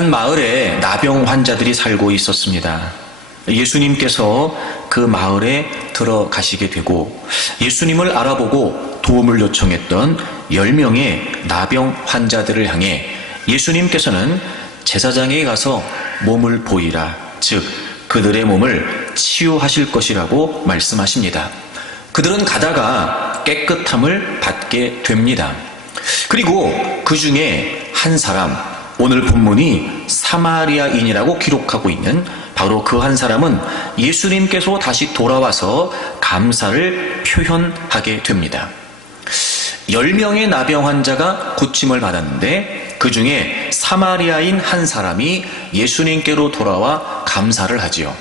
한 마을에 나병 환자들이 살고 있었습니다. 예수님께서 그 마을에 들어가시게 되고 예수님을 알아보고 도움을 요청했던 10명의 나병 환자들을 향해 예수님께서는 제사장에게 가서 몸을 보이라, 즉 그들의 몸을 치유하실 것이라고 말씀하십니다. 그들은 가다가 깨끗함을 받게 됩니다. 그리고 그 중에 한 사람, 오늘 본문이 사마리아인이라고 기록하고 있는 바로 그 한 사람은 예수님께서 다시 돌아와서 감사를 표현하게 됩니다. 10명의 나병 환자가 고침을 받았는데 그 중에 사마리아인 한 사람이 예수님께로 돌아와 감사를 하지요.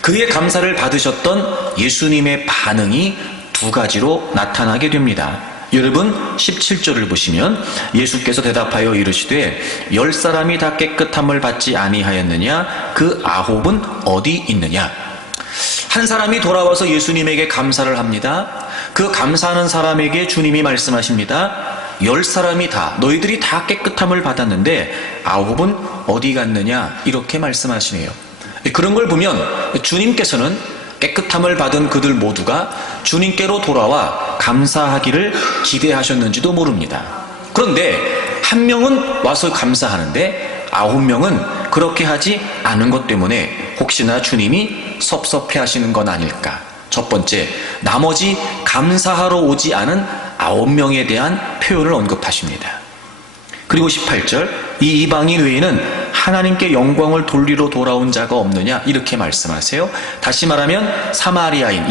그의 감사를 받으셨던 예수님의 반응이 두 가지로 나타나게 됩니다. 여러분 17절을 보시면 예수께서 대답하여 이르시되 10사람이 다 깨끗함을 받지 아니하였느냐? 그 9은 어디 있느냐? 한 사람이 돌아와서 예수님에게 감사를 합니다. 그 감사하는 사람에게 주님이 말씀하십니다. 10사람이 다, 너희들이 다 깨끗함을 받았는데 9은 어디 갔느냐? 이렇게 말씀하시네요. 그런 걸 보면 주님께서는 깨끗함을 받은 그들 모두가 주님께로 돌아와 감사하기를 기대하셨는지도 모릅니다. 그런데 한 명은 와서 감사하는데 9명은 그렇게 하지 않은 것 때문에 혹시나 주님이 섭섭해 하시는 건 아닐까. 첫 번째, 나머지 감사하러 오지 않은 9명에 대한 표현을 언급하십니다. 그리고 18절, 이 이방인 외에는 하나님께 영광을 돌리러 돌아온 자가 없느냐? 이렇게 말씀하세요. 다시 말하면 사마리아인,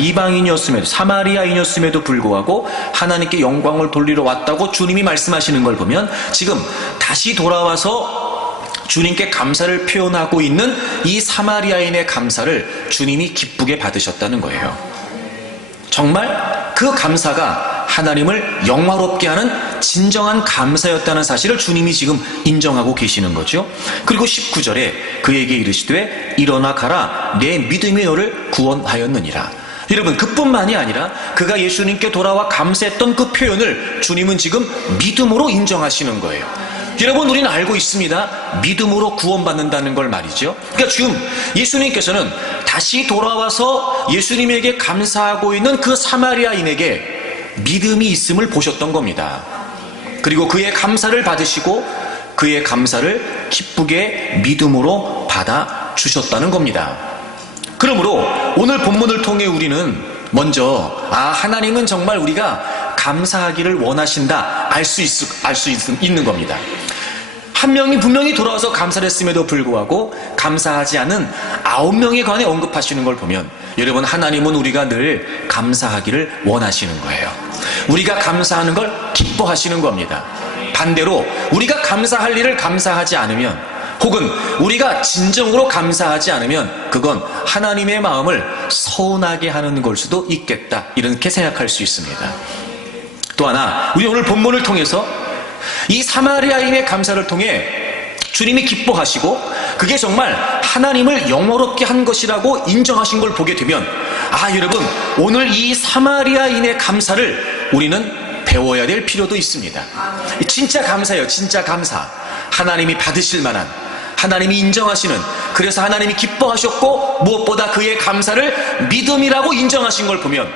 사마리아인이었음에도 불구하고 하나님께 영광을 돌리러 왔다고 주님이 말씀하시는 걸 보면 지금 다시 돌아와서 주님께 감사를 표현하고 있는 이 사마리아인의 감사를 주님이 기쁘게 받으셨다는 거예요. 정말 그 감사가 하나님을 영화롭게 하는 진정한 감사였다는 사실을 주님이 지금 인정하고 계시는 거죠. 그리고 19절에 그에게 이르시되 일어나 가라, 내 믿음이 너를 구원하였느니라. 여러분, 그뿐만이 아니라 그가 예수님께 돌아와 감사했던 그 표현을 주님은 지금 믿음으로 인정하시는 거예요. 여러분, 우리는 알고 있습니다. 믿음으로 구원받는다는 걸 말이죠. 그러니까 지금 예수님께서는 다시 돌아와서 예수님에게 감사하고 있는 그 사마리아인에게 믿음이 있음을 보셨던 겁니다. 그리고 그의 감사를 받으시고 그의 감사를 기쁘게 믿음으로 받아주셨다는 겁니다. 그러므로 오늘 본문을 통해 우리는 먼저 하나님은 정말 우리가 감사하기를 원하신다 알 수 있는 겁니다. 한 명이 분명히 돌아와서 감사를 했음에도 불구하고 감사하지 않은 9명에 관해 언급하시는 걸 보면 여러분, 하나님은 우리가 늘 감사하기를 원하시는 거예요. 우리가 감사하는 걸 기뻐하시는 겁니다. 반대로 우리가 감사할 일을 감사하지 않으면 혹은 우리가 진정으로 감사하지 않으면 그건 하나님의 마음을 서운하게 하는 걸 수도 있겠다, 이렇게 생각할 수 있습니다. 또 하나, 우리 오늘 본문을 통해서 이 사마리아인의 감사를 통해 주님이 기뻐하시고 그게 정말 하나님을 영화롭게 한 것이라고 인정하신 걸 보게 되면 여러분, 오늘 이 사마리아인의 감사를 우리는 배워야 될 필요도 있습니다. 진짜 감사예요. 진짜 감사. 하나님이 받으실 만한, 하나님이 인정하시는, 그래서 하나님이 기뻐하셨고 무엇보다 그의 감사를 믿음이라고 인정하신 걸 보면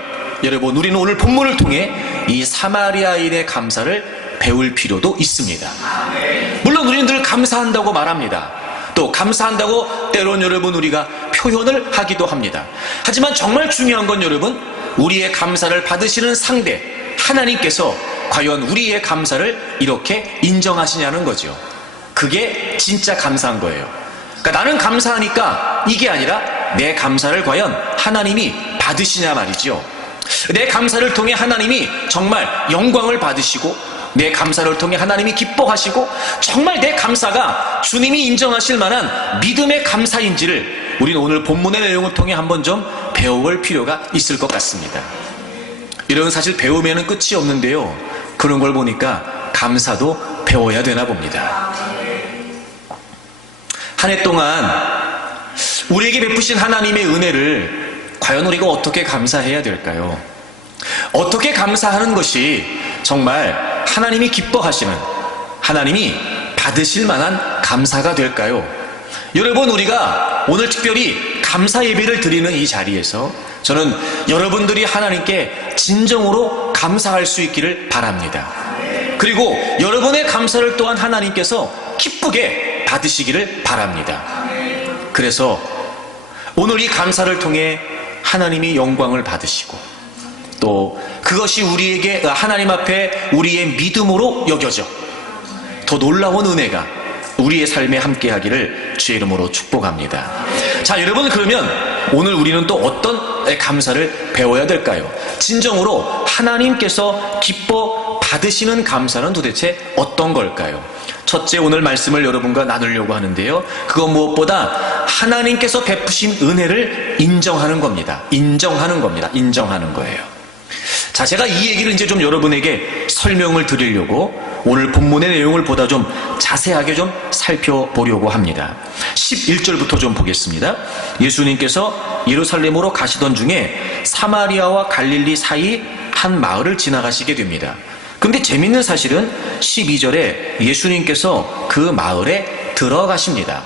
여러분, 우리는 오늘 본문을 통해 이 사마리아인의 감사를 배울 필요도 있습니다. 물론 우리는 늘 감사한다고 말합니다. 또 감사한다고 때론 여러분 우리가 표현을 하기도 합니다. 하지만 정말 중요한 건 여러분, 우리의 감사를 받으시는 상대 하나님께서 과연 우리의 감사를 이렇게 인정하시냐는 거죠. 그게 진짜 감사한 거예요. 그러니까 나는 감사하니까 이게 아니라 내 감사를 과연 하나님이 받으시냐 말이죠. 내 감사를 통해 하나님이 정말 영광을 받으시고 내 감사를 통해 하나님이 기뻐하시고 정말 내 감사가 주님이 인정하실 만한 믿음의 감사인지를 우리는 오늘 본문의 내용을 통해 한번 좀 배워볼 필요가 있을 것 같습니다. 이런 사실 배우면은 끝이 없는데요, 그런 걸 보니까 감사도 배워야 되나 봅니다. 한 해 동안 우리에게 베푸신 하나님의 은혜를 과연 우리가 어떻게 감사해야 될까요? 어떻게 감사하는 것이 정말 하나님이 기뻐하시는, 하나님이 받으실 만한 감사가 될까요? 여러분, 우리가 오늘 특별히 감사 예배를 드리는 이 자리에서 저는 여러분들이 하나님께 진정으로 감사할 수 있기를 바랍니다. 그리고 여러분의 감사를 또한 하나님께서 기쁘게 받으시기를 바랍니다. 그래서 오늘 이 감사를 통해 하나님이 영광을 받으시고 또 그것이 우리에게 하나님 앞에 우리의 믿음으로 여겨져 더 놀라운 은혜가 우리의 삶에 함께하기를 주의 이름으로 축복합니다. 자, 여러분, 그러면 오늘 우리는 또 어떤 감사를 배워야 될까요? 진정으로 하나님께서 기뻐 받으시는 감사는 도대체 어떤 걸까요? 첫째, 오늘 말씀을 여러분과 나누려고 하는데요, 그건 무엇보다 하나님께서 베푸신 은혜를 인정하는 겁니다. 인정하는 거예요. 자, 제가 이 얘기를 이제 좀 여러분에게 설명을 드리려고 오늘 본문의 내용을 보다 좀 자세하게 좀 살펴보려고 합니다. 11절부터 좀 보겠습니다. 예수님께서 예루살렘으로 가시던 중에 사마리아와 갈릴리 사이 한 마을을 지나가시게 됩니다. 근데 재밌는 사실은 12절에 예수님께서 그 마을에 들어가십니다.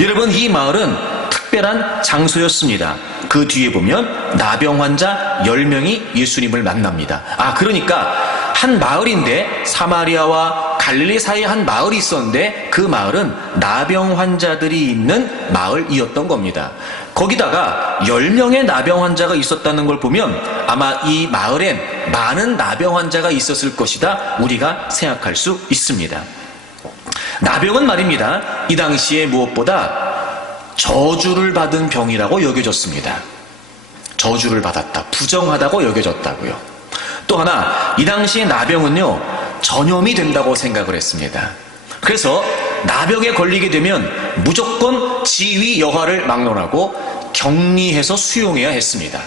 여러분, 이 마을은 특별한 장소였습니다. 그 뒤에 보면 나병 환자 10명이 예수님을 만납니다. 그러니까 한 마을인데, 사마리아와 갈릴리 사이에 한 마을이 있었는데 그 마을은 나병 환자들이 있는 마을이었던 겁니다. 거기다가 10명의 나병 환자가 있었다는 걸 보면 아마 이 마을엔 많은 나병 환자가 있었을 것이다, 우리가 생각할 수 있습니다. 나병은 말입니다, 이 당시에 무엇보다 저주를 받은 병이라고 여겨졌습니다. 저주를 받았다, 부정하다고 여겨졌다고요. 또 하나, 이 당시에 나병은요, 전염이 된다고 생각을 했습니다. 그래서 나병에 걸리게 되면 무조건 지위 여하를 막론하고 격리해서 수용해야 했습니다.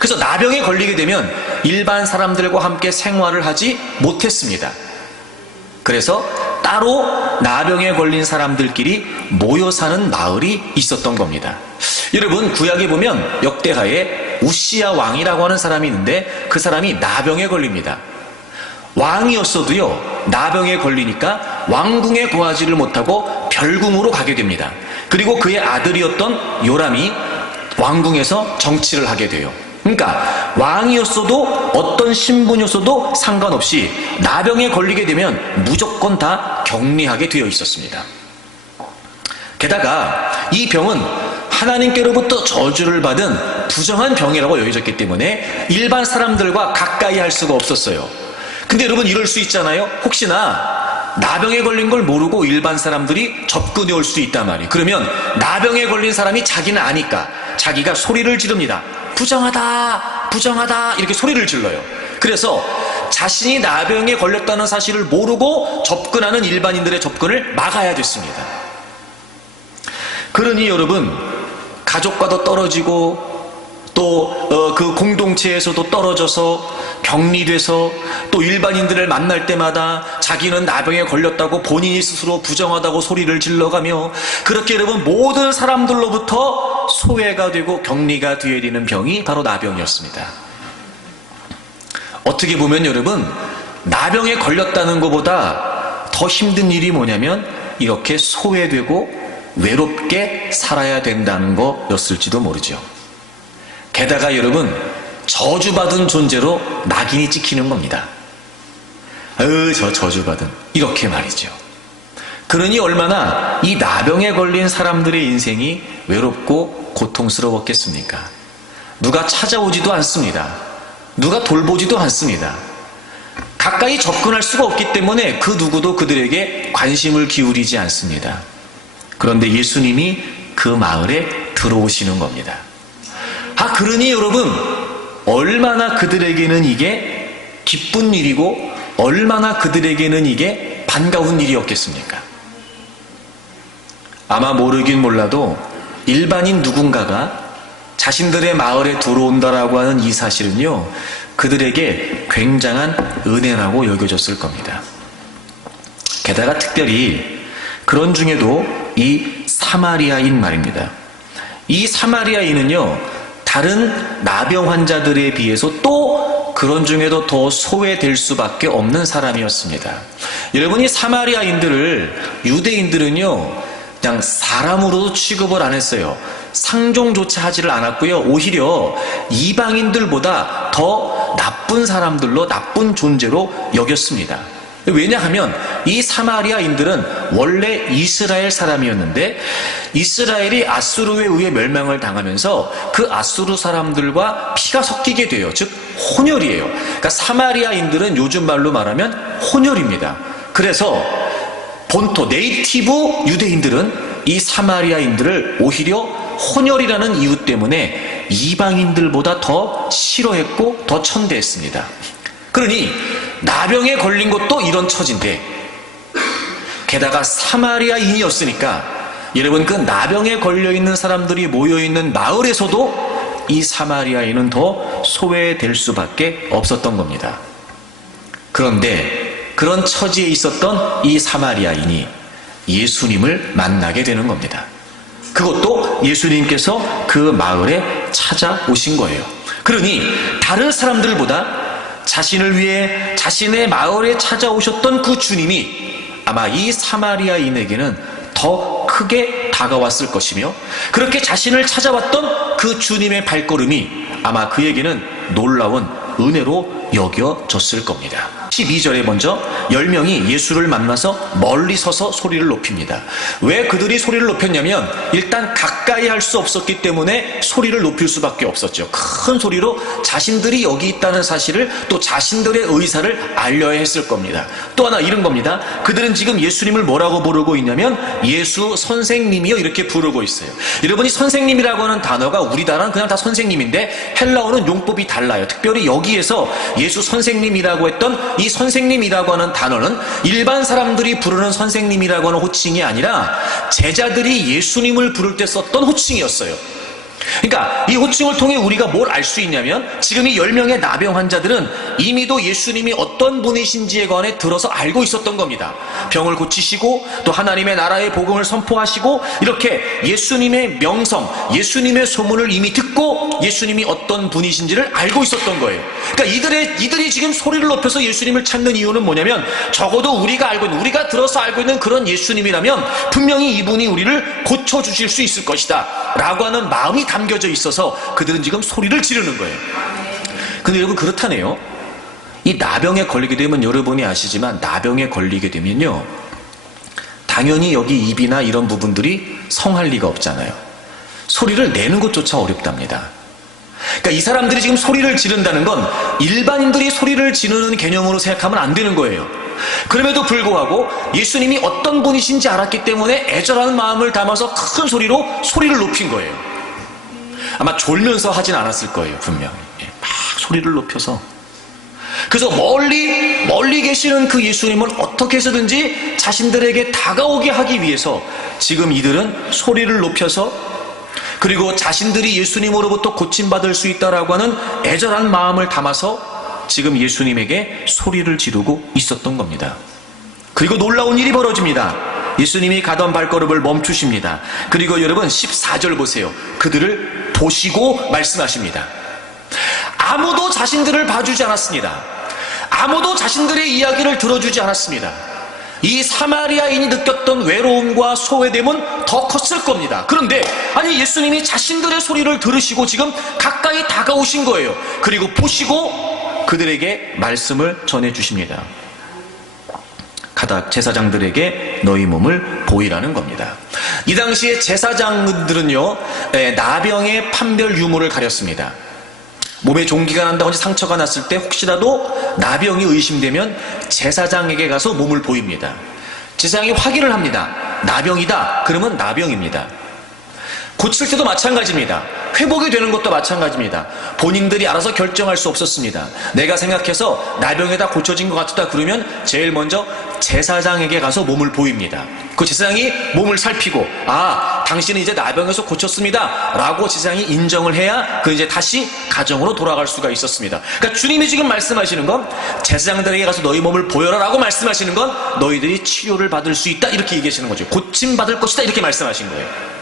그래서 나병에 걸리게 되면 일반 사람들과 함께 생활을 하지 못했습니다. 그래서 따로 나병에 걸린 사람들끼리 모여 사는 마을이 있었던 겁니다. 여러분, 구약에 보면 역대하에 우시야 왕이라고 하는 사람이 있는데 그 사람이 나병에 걸립니다. 왕이었어도요, 나병에 걸리니까 왕궁에 거하지를 못하고 별궁으로 가게 됩니다. 그리고 그의 아들이었던 요람이 왕궁에서 정치를 하게 돼요. 그러니까 왕이었어도 어떤 신분이었어도 상관없이 나병에 걸리게 되면 무조건 다 격리하게 되어 있었습니다. 게다가 이 병은 하나님께로부터 저주를 받은 부정한 병이라고 여겨졌기 때문에 일반 사람들과 가까이 할 수가 없었어요. 근데 여러분, 이럴 수 있잖아요. 혹시나 나병에 걸린 걸 모르고 일반 사람들이 접근해 올 수도 있단 말이에요. 그러면 나병에 걸린 사람이 자기는 아니까 자기가 소리를 지릅니다. 부정하다, 부정하다, 이렇게 소리를 질러요. 그래서 자신이 나병에 걸렸다는 사실을 모르고 접근하는 일반인들의 접근을 막아야 됐습니다. 그러니 여러분, 가족과도 떨어지고 또 그 공동체에서도 떨어져서 격리돼서 또 일반인들을 만날 때마다 자기는 나병에 걸렸다고 본인이 스스로 부정하다고 소리를 질러가며, 그렇게 여러분 모든 사람들로부터 소외가 되고 격리가 되어야 되는 병이 바로 나병이었습니다. 어떻게 보면 여러분, 나병에 걸렸다는 것보다 더 힘든 일이 뭐냐면 이렇게 소외되고 외롭게 살아야 된다는 거였을지도 모르죠. 게다가 여러분, 저주받은 존재로 낙인이 찍히는 겁니다. 저 저주받은, 이렇게 말이죠. 그러니 얼마나 이 나병에 걸린 사람들의 인생이 외롭고 고통스러웠겠습니까? 누가 찾아오지도 않습니다. 누가 돌보지도 않습니다. 가까이 접근할 수가 없기 때문에 그 누구도 그들에게 관심을 기울이지 않습니다. 그런데 예수님이 그 마을에 들어오시는 겁니다. 그러니 여러분, 얼마나 그들에게는 이게 기쁜 일이고 얼마나 그들에게는 이게 반가운 일이었겠습니까? 아마 모르긴 몰라도 일반인 누군가가 자신들의 마을에 들어온다라고 하는 이 사실은요, 그들에게 굉장한 은혜라고 여겨졌을 겁니다. 게다가 특별히 그런 중에도 이 사마리아인 말입니다. 이 사마리아인은요, 다른 나병 환자들에 비해서 또 그런 중에도 더 소외될 수밖에 없는 사람이었습니다. 여러분이 사마리아인들을 유대인들은요 그냥 사람으로도 취급을 안 했어요. 상종조차 하지를 않았고요. 오히려 이방인들보다 더 나쁜 사람들로, 나쁜 존재로 여겼습니다. 왜냐하면 이 사마리아인들은 원래 이스라엘 사람이었는데 이스라엘이 아수르에 의해 멸망을 당하면서 그 아수르 사람들과 피가 섞이게 돼요. 즉 혼혈이에요. 그러니까 사마리아인들은 요즘 말로 말하면 혼혈입니다. 그래서 본토 네이티브 유대인들은 이 사마리아인들을 오히려 혼혈이라는 이유 때문에 이방인들보다 더 싫어했고 더 천대했습니다. 그러니 나병에 걸린 것도 이런 처지인데 게다가 사마리아인이었으니까 여러분 그 나병에 걸려있는 사람들이 모여있는 마을에서도 이 사마리아인은 더 소외될 수밖에 없었던 겁니다. 그런데 그런 처지에 있었던 이 사마리아인이 예수님을 만나게 되는 겁니다. 그것도 예수님께서 그 마을에 찾아오신 거예요. 그러니 다른 사람들보다 자신을 위해 자신의 마을에 찾아오셨던 그 주님이 아마 이 사마리아인에게는 더 크게 다가왔을 것이며 그렇게 자신을 찾아왔던 그 주님의 발걸음이 아마 그에게는 놀라운 은혜로 여겨졌을 겁니다. 12절에 먼저 10명이 예수를 만나서 멀리 서서 소리를 높입니다. 왜 그들이 소리를 높였냐면 일단 가까이 할 수 없었기 때문에 소리를 높일 수밖에 없었죠. 큰 소리로 자신들이 여기 있다는 사실을 또 자신들의 의사를 알려야 했을 겁니다. 또 하나 이런 겁니다. 그들은 지금 예수님을 뭐라고 부르고 있냐면 예수 선생님이요 이렇게 부르고 있어요. 여러분이 선생님이라고 하는 단어가 우리나라는 그냥 다 선생님인데 헬라어는 용법이 달라요. 특별히 여기에서 예수 선생님이라고 했던 이 선생님이라고 하는 단어는 일반 사람들이 부르는 선생님이라고 하는 호칭이 아니라 제자들이 예수님을 부를 때 썼던 호칭이었어요. 그러니까 이 호칭을 통해 우리가 뭘 알 수 있냐면 지금 이 10명의 나병 환자들은 이미도 예수님이 어떤 분이신지에 관해 들어서 알고 있었던 겁니다. 병을 고치시고 또 하나님의 나라의 복음을 선포하시고 이렇게 예수님의 명성, 예수님의 소문을 이미 듣고 예수님이 어떤 분이신지를 알고 있었던 거예요. 그러니까 이들이 지금 소리를 높여서 예수님을 찾는 이유는 뭐냐면 적어도 우리가 알고 있는, 우리가 들어서 알고 있는 그런 예수님이라면 분명히 이분이 우리를 고쳐주실 수 있을 것이다 라고 하는 마음이 담겨져 있어서 그들은 지금 소리를 지르는 거예요. 근데 여러분 그렇다네요. 이 나병에 걸리게 되면 여러분이 아시지만 나병에 걸리게 되면요 당연히 여기 입이나 이런 부분들이 성할 리가 없잖아요. 소리를 내는 것조차 어렵답니다. 그러니까 이 사람들이 지금 소리를 지른다는 건 일반인들이 소리를 지르는 개념으로 생각하면 안 되는 거예요. 그럼에도 불구하고 예수님이 어떤 분이신지 알았기 때문에 애절한 마음을 담아서 큰 소리로 소리를 높인 거예요. 아마 졸면서 하진 않았을 거예요. 분명히 막 소리를 높여서. 그래서 멀리 계시는 그 예수님을 어떻게 해서든지 자신들에게 다가오게 하기 위해서 지금 이들은 소리를 높여서 그리고 자신들이 예수님으로부터 고침받을 수 있다라고 하는 애절한 마음을 담아서 지금 예수님에게 소리를 지르고 있었던 겁니다. 그리고 놀라운 일이 벌어집니다. 예수님이 가던 발걸음을 멈추십니다. 그리고 여러분 14절 보세요. 그들을 보시고 말씀하십니다. 아무도 자신들을 봐주지 않았습니다. 아무도 자신들의 이야기를 들어주지 않았습니다. 이 사마리아인이 느꼈던 외로움과 소외됨은 더 컸을 겁니다. 그런데 아니 예수님이 자신들의 소리를 들으시고 지금 가까이 다가오신 거예요. 그리고 보시고 그들에게 말씀을 전해주십니다. 가닥 제사장들에게 너희 몸을 보이라는 겁니다. 이 당시에 제사장들은요 나병의 판별 유무를 가렸습니다. 몸에 종기가 난다든지 상처가 났을 때 혹시라도 나병이 의심되면 제사장에게 가서 몸을 보입니다. 제사장이 확인을 합니다. 나병이다. 그러면 나병입니다. 고칠 때도 마찬가지입니다. 회복이 되는 것도 마찬가지입니다. 본인들이 알아서 결정할 수 없었습니다. 내가 생각해서 나병에다 고쳐진 것 같다 그러면 제일 먼저 제사장에게 가서 몸을 보입니다. 그 제사장이 몸을 살피고 당신은 이제 나병에서 고쳤습니다 라고 제사장이 인정을 해야 그 이제 다시 가정으로 돌아갈 수가 있었습니다. 그러니까 주님이 지금 말씀하시는 건 제사장들에게 가서 너희 몸을 보여라 라고 말씀하시는 건 너희들이 치료를 받을 수 있다 이렇게 얘기하시는 거죠. 고침받을 것이다 이렇게 말씀하신 거예요.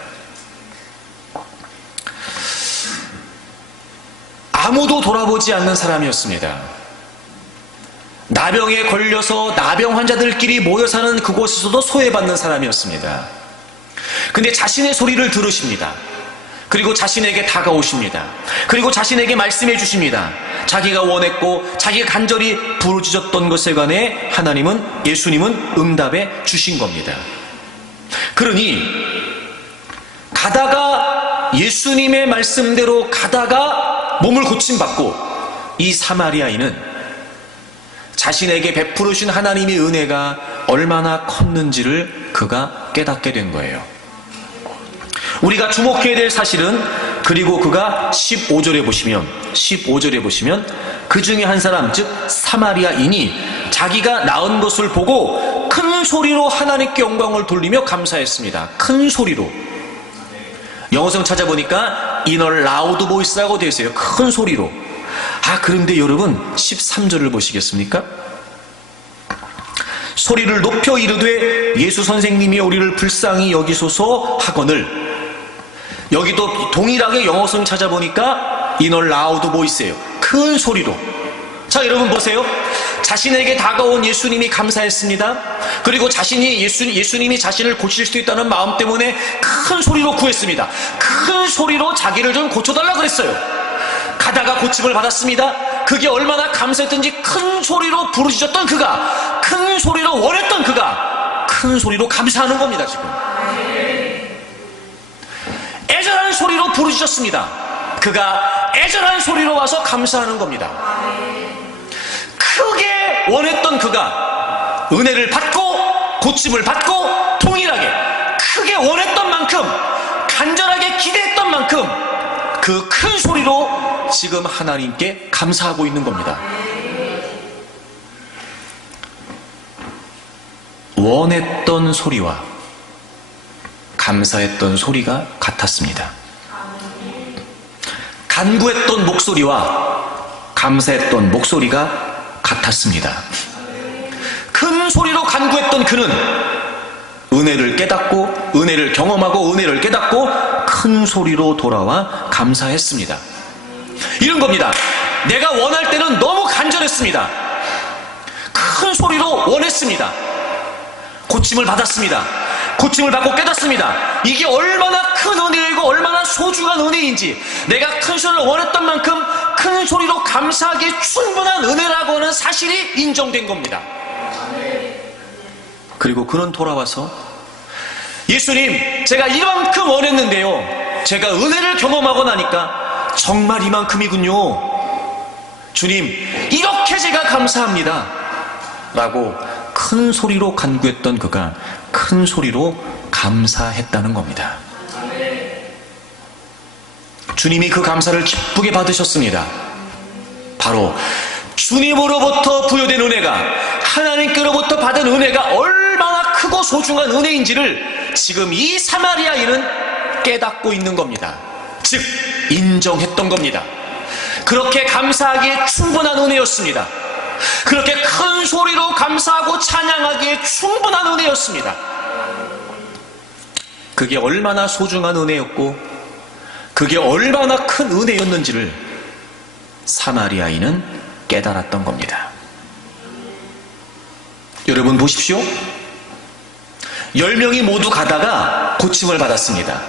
아무도 돌아보지 않는 사람이었습니다. 나병에 걸려서 나병 환자들끼리 모여 사는 그곳에서도 소외받는 사람이었습니다. 근데 자신의 소리를 들으십니다. 그리고 자신에게 다가오십니다. 그리고 자신에게 말씀해 주십니다. 자기가 원했고 자기가 간절히 부르짖었던 것에 관해 예수님은 응답해 주신 겁니다. 그러니 가다가 예수님의 말씀대로 가다가 몸을 고침받고 이 사마리아인은 자신에게 베풀으신 하나님의 은혜가 얼마나 컸는지를 그가 깨닫게 된 거예요. 우리가 주목해야 될 사실은, 그리고 그가 15절에 보시면 그 중에 한 사람, 즉 사마리아인이 자기가 나은 것을 보고 큰 소리로 하나님께 영광을 돌리며 감사했습니다. 큰 소리로. 영어성 찾아보니까 in a loud voice라고 되어 있어요. 큰 소리로. 그런데 여러분 13절을 보시겠습니까? 소리를 높여 이르되 예수 선생님이 우리를 불쌍히 여기소서 하거늘. 여기도 동일하게 영어성 찾아보니까 in a loud voice예요. 큰 소리로. 자, 여러분 보세요. 자신에게 다가온 예수님이 감사했습니다. 그리고 예수님이 자신을 고칠 수 있다는 마음 때문에 큰 소리로 구했습니다. 큰 소리로 자기를 좀 고쳐달라고 그랬어요. 가다가 고침을 받았습니다. 그게 얼마나 감사했던지 큰 소리로 부르짖었던 그가, 큰 소리로 원했던 그가 큰 소리로 감사하는 겁니다. 지금 애절한 소리로 부르짖었습니다. 그가 애절한 소리로 와서 감사하는 겁니다. 크게 원했던 그가 은혜를 받고 고침을 받고 동일하게 크게 원했던 만큼, 간절하게 기대했던 만큼 그 큰 소리로 지금 하나님께 감사하고 있는 겁니다. 원했던 소리와 감사했던 소리가 같았습니다. 간구했던 목소리와 감사했던 목소리가 같았습니다. 큰 소리로 간구했던 그는 은혜를 깨닫고, 은혜를 경험하고, 은혜를 깨닫고 큰 소리로 돌아와 감사했습니다. 이런 겁니다. 내가 원할 때는 너무 간절했습니다. 큰 소리로 원했습니다. 고침을 받았습니다. 고침을 받고 깨닫습니다. 이게 얼마나 큰 은혜이고 얼마나 소중한 은혜인지, 내가 큰 소리를 원했던 만큼 큰 소리로 감사하기에 충분한 은혜라고 하는 사실이 인정된 겁니다. 그리고 그는 돌아와서 예수님, 제가 이만큼 원했는데요, 제가 은혜를 경험하고 나니까 정말 이만큼이군요. 주님, 이렇게 제가 감사합니다 라고 큰 소리로 간구했던 그가 큰 소리로 감사했다는 겁니다. 주님이 그 감사를 기쁘게 받으셨습니다. 바로 주님으로부터 부여된 은혜가, 하나님께로부터 받은 은혜가 얼마나 크고 소중한 은혜인지를 지금 이 사마리아인은 깨닫고 있는 겁니다. 즉 인정했던 겁니다. 그렇게 감사하기에 충분한 은혜였습니다. 그렇게 큰 소리로 감사하고 찬양하기에 충분한 은혜였습니다. 그게 얼마나 소중한 은혜였고 그게 얼마나 큰 은혜였는지를 사마리아인은 깨달았던 겁니다. 여러분 보십시오. 10명이 모두 가다가 고침을 받았습니다.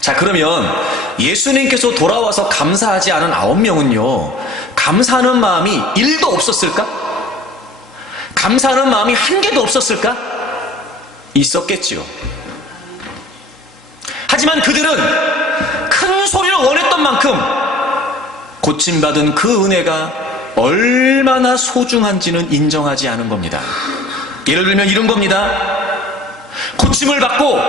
자, 그러면 예수님께서 돌아와서 감사하지 않은 9명은요, 감사하는 마음이 1도 없었을까? 감사하는 마음이 한 개도 없었을까? 있었겠지요. 하지만 그들은 큰 소리로 원했던 만큼 고침받은 그 은혜가 얼마나 소중한지는 인정하지 않은 겁니다. 예를 들면 이런 겁니다. 고침을 받고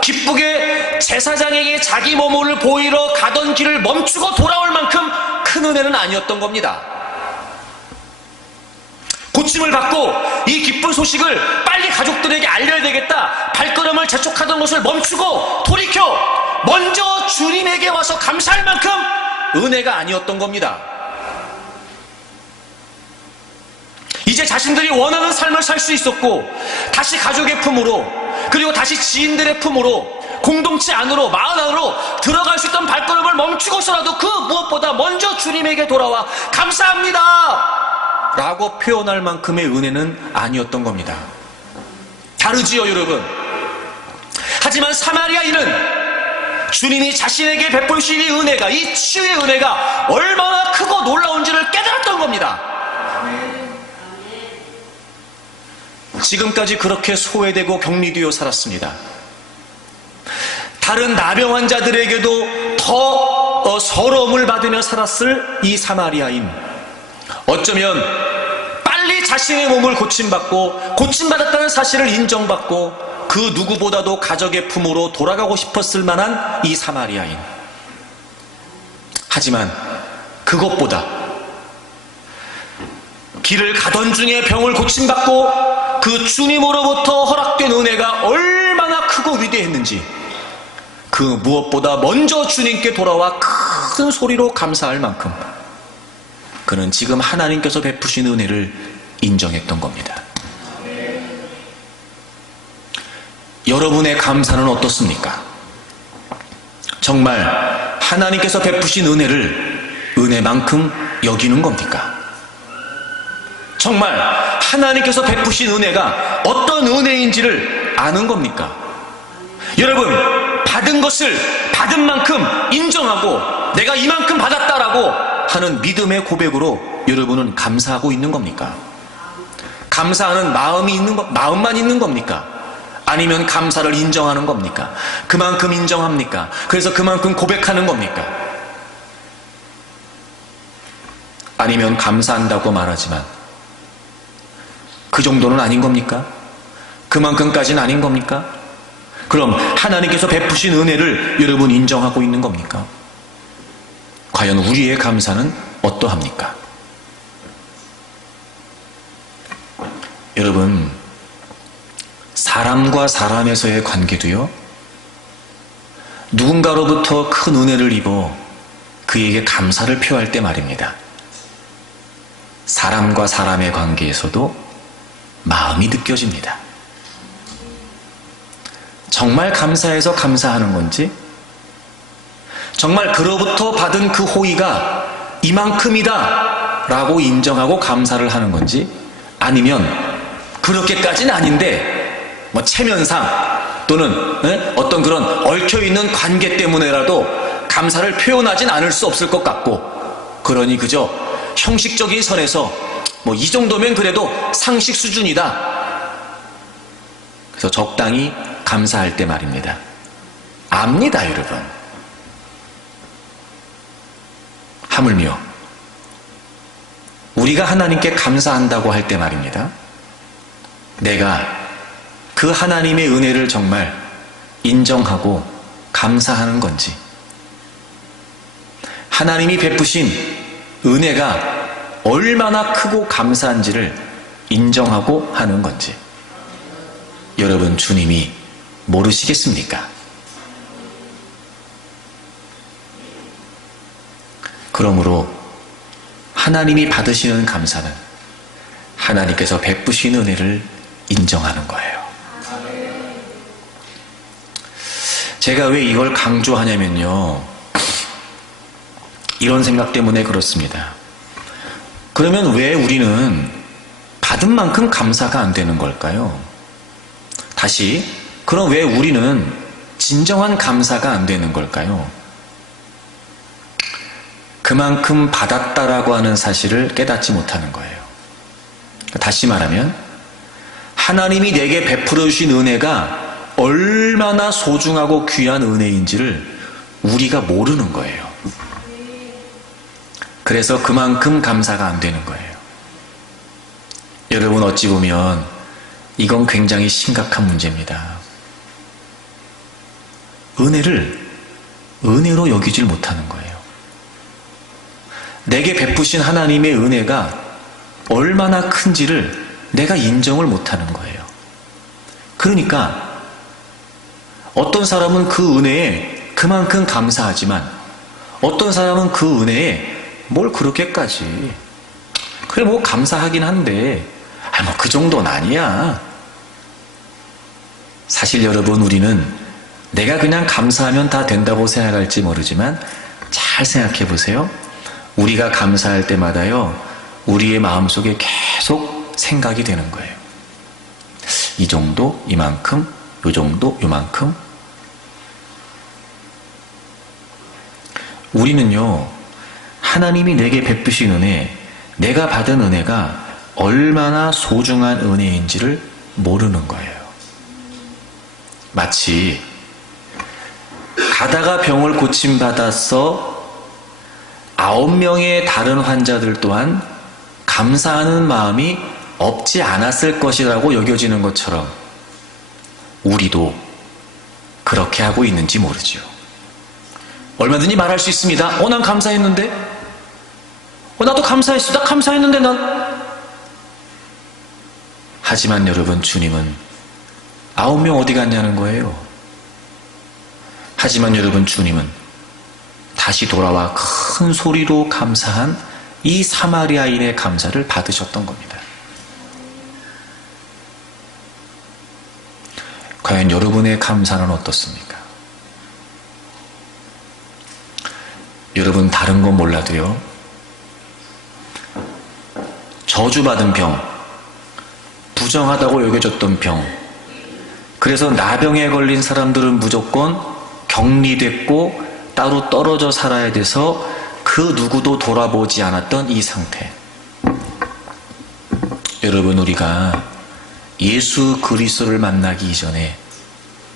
기쁘게 제사장에게 자기 몸을 보이러 가던 길을 멈추고 돌아올 만큼 큰 은혜는 아니었던 겁니다. 고침을 받고 이 기쁜 소식을 빨리 가족들에게 알려야 되겠다, 발걸음을 재촉하던 것을 멈추고 돌이켜 먼저 주님에게 와서 감사할 만큼 은혜가 아니었던 겁니다. 이제 자신들이 원하는 삶을 살 수 있었고, 다시 가족의 품으로, 그리고 다시 지인들의 품으로, 공동체 안으로, 마을 안으로 들어갈 수 있던 발걸음을 멈추고서라도 그 무엇보다 먼저 주님에게 돌아와 감사합니다 라고 표현할 만큼의 은혜는 아니었던 겁니다. 다르지요, 여러분? 하지만 사마리아인은 주님이 자신에게 베푸신 이 은혜가, 이 치유의 은혜가 얼마나 크고 놀라운지를 깨달았던 겁니다. 지금까지 그렇게 소외되고 격리되어 살았습니다. 다른 나병 환자들에게도 더 서러움을 받으며 살았을 이 사마리아인, 어쩌면 빨리 자신의 몸을 고침받았다는 사실을 인정받고 그 누구보다도 가족의 품으로 돌아가고 싶었을 만한 이 사마리아인. 하지만 그것보다 길을 가던 중에 병을 고침받고 그 주님으로부터 허락된 은혜가 얼마나 크고 위대했는지, 그 무엇보다 먼저 주님께 돌아와 큰 소리로 감사할 만큼 그는 지금 하나님께서 베푸신 은혜를 인정했던 겁니다. 여러분의 감사는 어떻습니까? 정말 하나님께서 베푸신 은혜를 은혜만큼 여기는 겁니까? 정말 하나님께서 베푸신 은혜가 어떤 은혜인지를 아는 겁니까? 여러분, 받은 것을 받은 만큼 인정하고 내가 이만큼 받았다라고 하는 믿음의 고백으로 여러분은 감사하고 있는 겁니까? 감사하는 마음만 있는 겁니까? 아니면 감사를 인정하는 겁니까? 그만큼 인정합니까? 그래서 그만큼 고백하는 겁니까? 아니면 감사한다고 말하지만 그 정도는 아닌 겁니까? 그만큼까지는 아닌 겁니까? 그럼 하나님께서 베푸신 은혜를 여러분 인정하고 있는 겁니까? 과연 우리의 감사는 어떠합니까? 여러분, 사람과 사람에서의 관계도요, 누군가로부터 큰 은혜를 입어 그에게 감사를 표할 때 말입니다, 사람과 사람의 관계에서도 마음이 느껴집니다. 정말 감사해서 감사하는 건지, 정말 그로부터 받은 그 호의가 이만큼이다 라고 인정하고 감사를 하는 건지, 아니면 그렇게까지는 아닌데 체면상 또는 어떤 그런 얽혀있는 관계 때문에라도 감사를 표현하진 않을 수 없을 것 같고, 그러니 그저 형식적인 선에서 이 정도면 그래도 상식 수준이다, 그래서 적당히 감사할 때 말입니다, 압니다, 여러분. 하물며 우리가 하나님께 감사한다고 할 때 말입니다, 내가 그 하나님의 은혜를 정말 인정하고 감사하는 건지, 하나님이 베푸신 은혜가 얼마나 크고 감사한지를 인정하고 하는 건지 여러분, 주님이 모르시겠습니까? 그러므로 하나님이 받으시는 감사는 하나님께서 베푸신 은혜를 인정하는 거예요. 제가 왜 이걸 강조하냐면요, 이런 생각 때문에 그렇습니다. 그러면 왜 우리는 받은 만큼 감사가 안 되는 걸까요? 다시, 그럼 왜 우리는 진정한 감사가 안 되는 걸까요? 그만큼 받았다라고 하는 사실을 깨닫지 못하는 거예요. 다시 말하면 하나님이 내게 베풀어 주신 은혜가 얼마나 소중하고 귀한 은혜인지를 우리가 모르는 거예요. 그래서 그만큼 감사가 안 되는 거예요. 여러분, 어찌 보면 이건 굉장히 심각한 문제입니다. 은혜를 은혜로 여기질 못하는 거예요. 내게 베푸신 하나님의 은혜가 얼마나 큰지를 내가 인정을 못하는 거예요. 그러니까 어떤 사람은 그 은혜에 그만큼 감사하지만 어떤 사람은 그 은혜에 뭘 그렇게까지, 그래 감사하긴 한데 그 정도는 아니야. 사실 여러분, 우리는 내가 그냥 감사하면 다 된다고 생각할지 모르지만 잘 생각해 보세요. 우리가 감사할 때마다요, 우리의 마음속에 계속 생각이 되는 거예요. 이 정도, 이만큼, 요 정도, 요만큼. 우리는요, 하나님이 내게 베푸신 은혜, 내가 받은 은혜가 얼마나 소중한 은혜인지를 모르는 거예요. 마치 가다가 병을 고침받아서 9명의 다른 환자들 또한 감사하는 마음이 없지 않았을 것이라고 여겨지는 것처럼 우리도 그렇게 하고 있는지 모르죠. 얼마든지 말할 수 있습니다. 난 감사했는데? 나도 감사했어. 나 감사했는데 난. 하지만 여러분, 주님은 9명 어디 갔냐는 거예요. 하지만 여러분, 주님은 다시 돌아와 큰 소리로 감사한 이 사마리아인의 감사를 받으셨던 겁니다. 과연 여러분의 감사는 어떻습니까? 여러분, 다른 건 몰라도요, 저주받은 병, 부정하다고 여겨졌던 병, 그래서 나병에 걸린 사람들은 무조건 격리됐고 따로 떨어져 살아야 돼서 그 누구도 돌아보지 않았던 이 상태. 여러분, 우리가 예수 그리스도를 만나기 이전에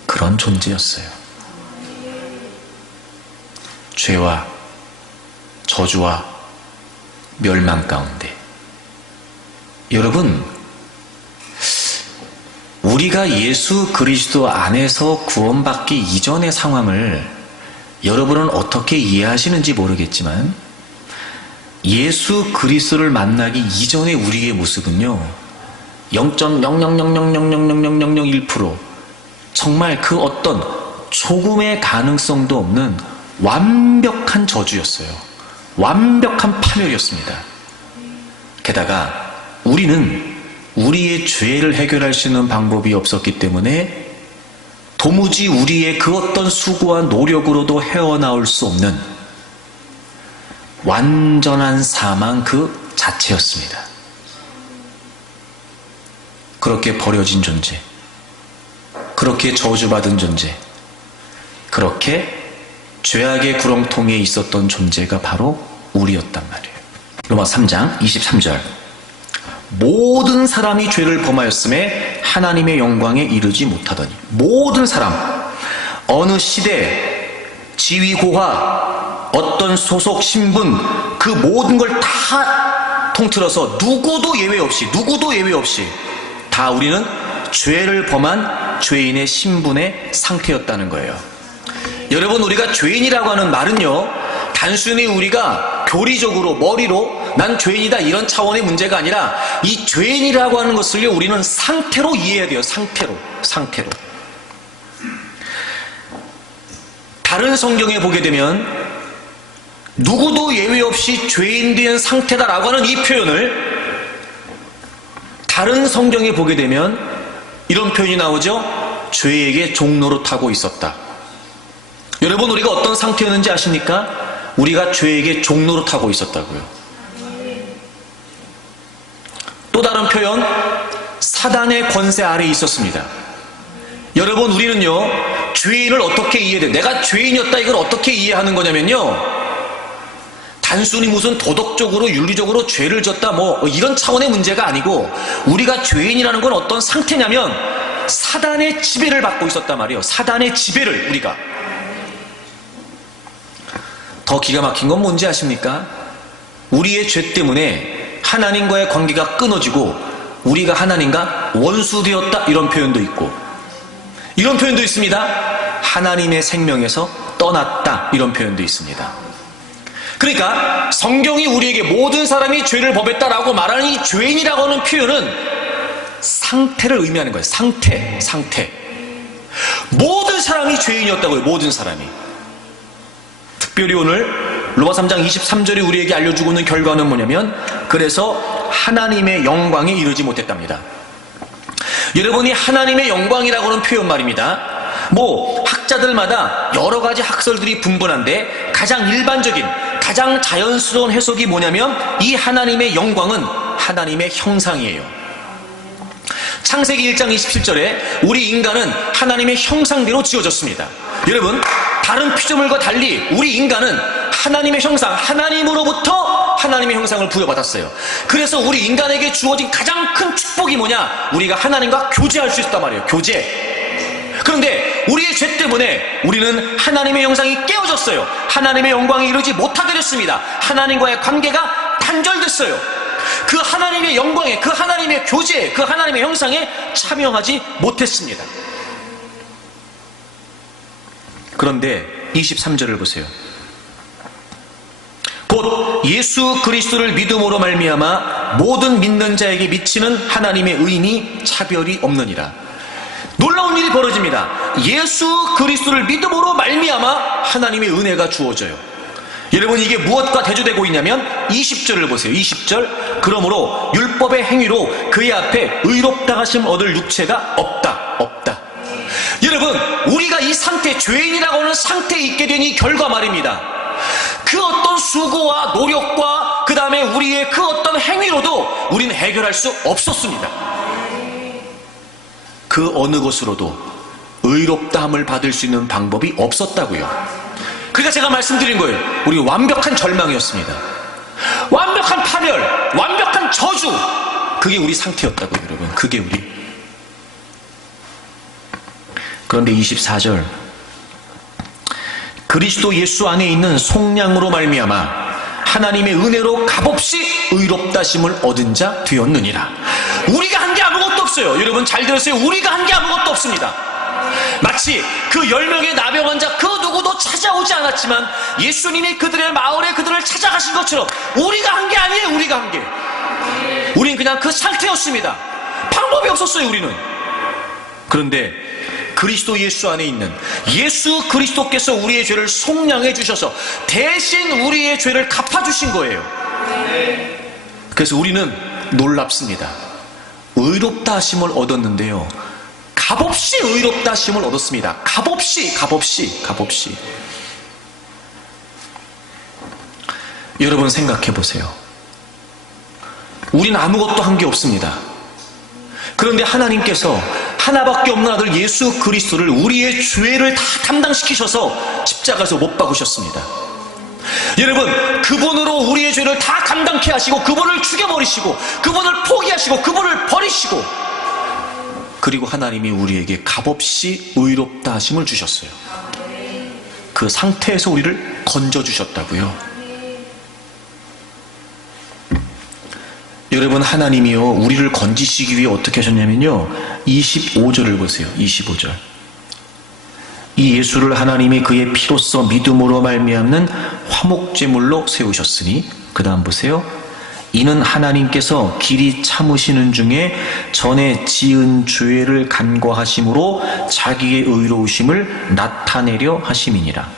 그런 존재였어요. 죄와 저주와 멸망 가운데. 여러분, 우리가 예수 그리스도 안에서 구원받기 이전의 상황을 여러분은 어떻게 이해하시는지 모르겠지만, 예수 그리스도를 만나기 이전의 우리의 모습은요, 0.000000001% 정말 그 어떤 조금의 가능성도 없는 완벽한 저주였어요. 완벽한 파멸이었습니다. 게다가 우리는 우리의 죄를 해결할 수 있는 방법이 없었기 때문에 도무지 우리의 그 어떤 수고와 노력으로도 헤어나올 수 없는 완전한 사망 그 자체였습니다. 그렇게 버려진 존재, 그렇게 저주받은 존재, 그렇게 죄악의 구렁텅이에 있었던 존재가 바로 우리였단 말이에요. 로마 3장 23절. 모든 사람이 죄를 범하였음에 하나님의 영광에 이르지 못하더니. 모든 사람, 어느 시대, 지위 고하, 어떤 소속 신분, 그 모든 걸 다 통틀어서 누구도 예외 없이 다 우리는 죄를 범한 죄인의 신분의 상태였다는 거예요. 여러분, 우리가 죄인이라고 하는 말은요, 단순히 우리가 교리적으로 머리로 난 죄인이다 이런 차원의 문제가 아니라, 이 죄인이라고 하는 것을요, 우리는 상태로 이해해야 돼요. 상태로. 다른 성경에 보게 되면 누구도 예외 없이 죄인 된 상태다라고 하는 이 표현을 다른 성경에 보게 되면 이런 표현이 나오죠. 죄에게 종노릇하고 있었다. 여러분, 우리가 어떤 상태였는지 아십니까? 우리가 죄에게 종노릇하고 있었다고요. 또 다른 표현, 사단의 권세 아래에 있었습니다. 여러분, 우리는요, 죄인을 어떻게 이해해요? 내가 죄인이었다, 이걸 어떻게 이해하는 거냐면요, 단순히 무슨 도덕적으로 윤리적으로 죄를 졌다 뭐 이런 차원의 문제가 아니고, 우리가 죄인이라는 건 어떤 상태냐면 사단의 지배를 받고 있었단 말이에요. 사단의 지배를. 우리가 더 기가 막힌 건 뭔지 아십니까? 우리의 죄 때문에 하나님과의 관계가 끊어지고 우리가 하나님과 원수되었다, 이런 표현도 있고, 이런 표현도 있습니다. 하나님의 생명에서 떠났다, 이런 표현도 있습니다. 그러니까 성경이 우리에게 모든 사람이 죄를 범했다라고 말하는 이 죄인이라고 하는 표현은 상태를 의미하는 거예요. 상태. 모든 사람이 죄인이었다고요. 모든 사람이. 특별히 오늘 로마 3장 23절이 우리에게 알려주고 있는 결과는 뭐냐면, 그래서 하나님의 영광에 이르지 못했답니다. 여러분이 하나님의 영광이라고 하는 표현 말입니다. 학자들마다 여러 가지 학설들이 분분한데 가장 일반적인, 가장 자연스러운 해석이 뭐냐면 이 하나님의 영광은 하나님의 형상이에요. 창세기 1장 27절에 우리 인간은 하나님의 형상대로 지어졌습니다. 여러분, 다른 피조물과 달리 우리 인간은 하나님의 형상, 하나님으로부터 하나님의 형상을 부여받았어요. 그래서 우리 인간에게 주어진 가장 큰 축복이 뭐냐? 우리가 하나님과 교제할 수 있단 말이에요. 교제. 그런데 우리의 죄 때문에 우리는 하나님의 형상이 깨어졌어요. 하나님의 영광이 이루지 못하게 됐습니다. 하나님과의 관계가 단절됐어요. 그 하나님의 영광에, 그 하나님의 교제에, 그 하나님의 형상에 참여하지 못했습니다. 그런데 23절을 보세요. 곧 예수 그리스도를 믿음으로 말미암아 모든 믿는 자에게 미치는 하나님의 의인이 차별이 없느니라. 놀라운 일이 벌어집니다. 예수 그리스도를 믿음으로 말미암아 하나님의 은혜가 주어져요. 여러분, 이게 무엇과 대조되고 있냐면 20절을 보세요. 20절. 그러므로 율법의 행위로 그의 앞에 의롭다 하심 얻을 육체가 없다. 여러분, 우리가 이 상태, 죄인이라고 하는 상태에 있게 된 이 결과 말입니다. 그 어떤 수고와 노력과 그 다음에 우리의 그 어떤 행위로도 우리는 해결할 수 없었습니다. 그 어느 것으로도 의롭다함을 받을 수 있는 방법이 없었다고요. 그러니까 제가 말씀드린 거예요. 우리 완벽한 절망이었습니다. 완벽한 파멸, 완벽한 저주. 그게 우리 상태였다고요, 여러분. 그게 우리. 그런데 24절. 그리스도 예수 안에 있는 속량으로 말미암아 하나님의 은혜로 값없이 의롭다심을 얻은 자 되었느니라. 우리가 한 게 아무것도 없어요. 여러분 잘 들으세요. 우리가 한 게 아무것도 없습니다. 마치 그 10명의 나병 환자 그 누구도 찾아오지 않았지만 예수님이 그들의 마을에 그들을 찾아가신 것처럼 우리가 한 게 아니에요. 우리가 한 게. 우린 그냥 그 상태였습니다. 방법이 없었어요. 우리는. 그런데 그리스도 예수 안에 있는 예수 그리스도께서 우리의 죄를 속량해 주셔서 대신 우리의 죄를 갚아주신 거예요. 그래서 우리는 놀랍습니다. 의롭다 하심을 얻었는데요, 값없이 의롭다 하심을 얻었습니다. 값없이. 여러분 생각해 보세요. 우린 아무것도 한 게 없습니다. 그런데 하나님께서 하나밖에 없는 아들 예수 그리스도를 우리의 죄를 다 담당시키셔서 십자가에서 못 박으셨습니다. 여러분, 그분으로 우리의 죄를 다 감당케 하시고 그분을 죽여버리시고 그분을 포기하시고 그분을 버리시고, 그리고 하나님이 우리에게 값없이 의롭다 하심을 주셨어요. 그 상태에서 우리를 건져주셨다고요. 여러분, 하나님이요 우리를 건지시기 위해 어떻게 하셨냐면요, 25절을 보세요. 25절. 이 예수를 하나님이 그의 피로써 믿음으로 말미암는 화목제물로 세우셨으니, 그 다음 보세요. 이는 하나님께서 길이 참으시는 중에 전에 지은 죄를 간과하심으로 자기의 의로우심을 나타내려 하심이니라.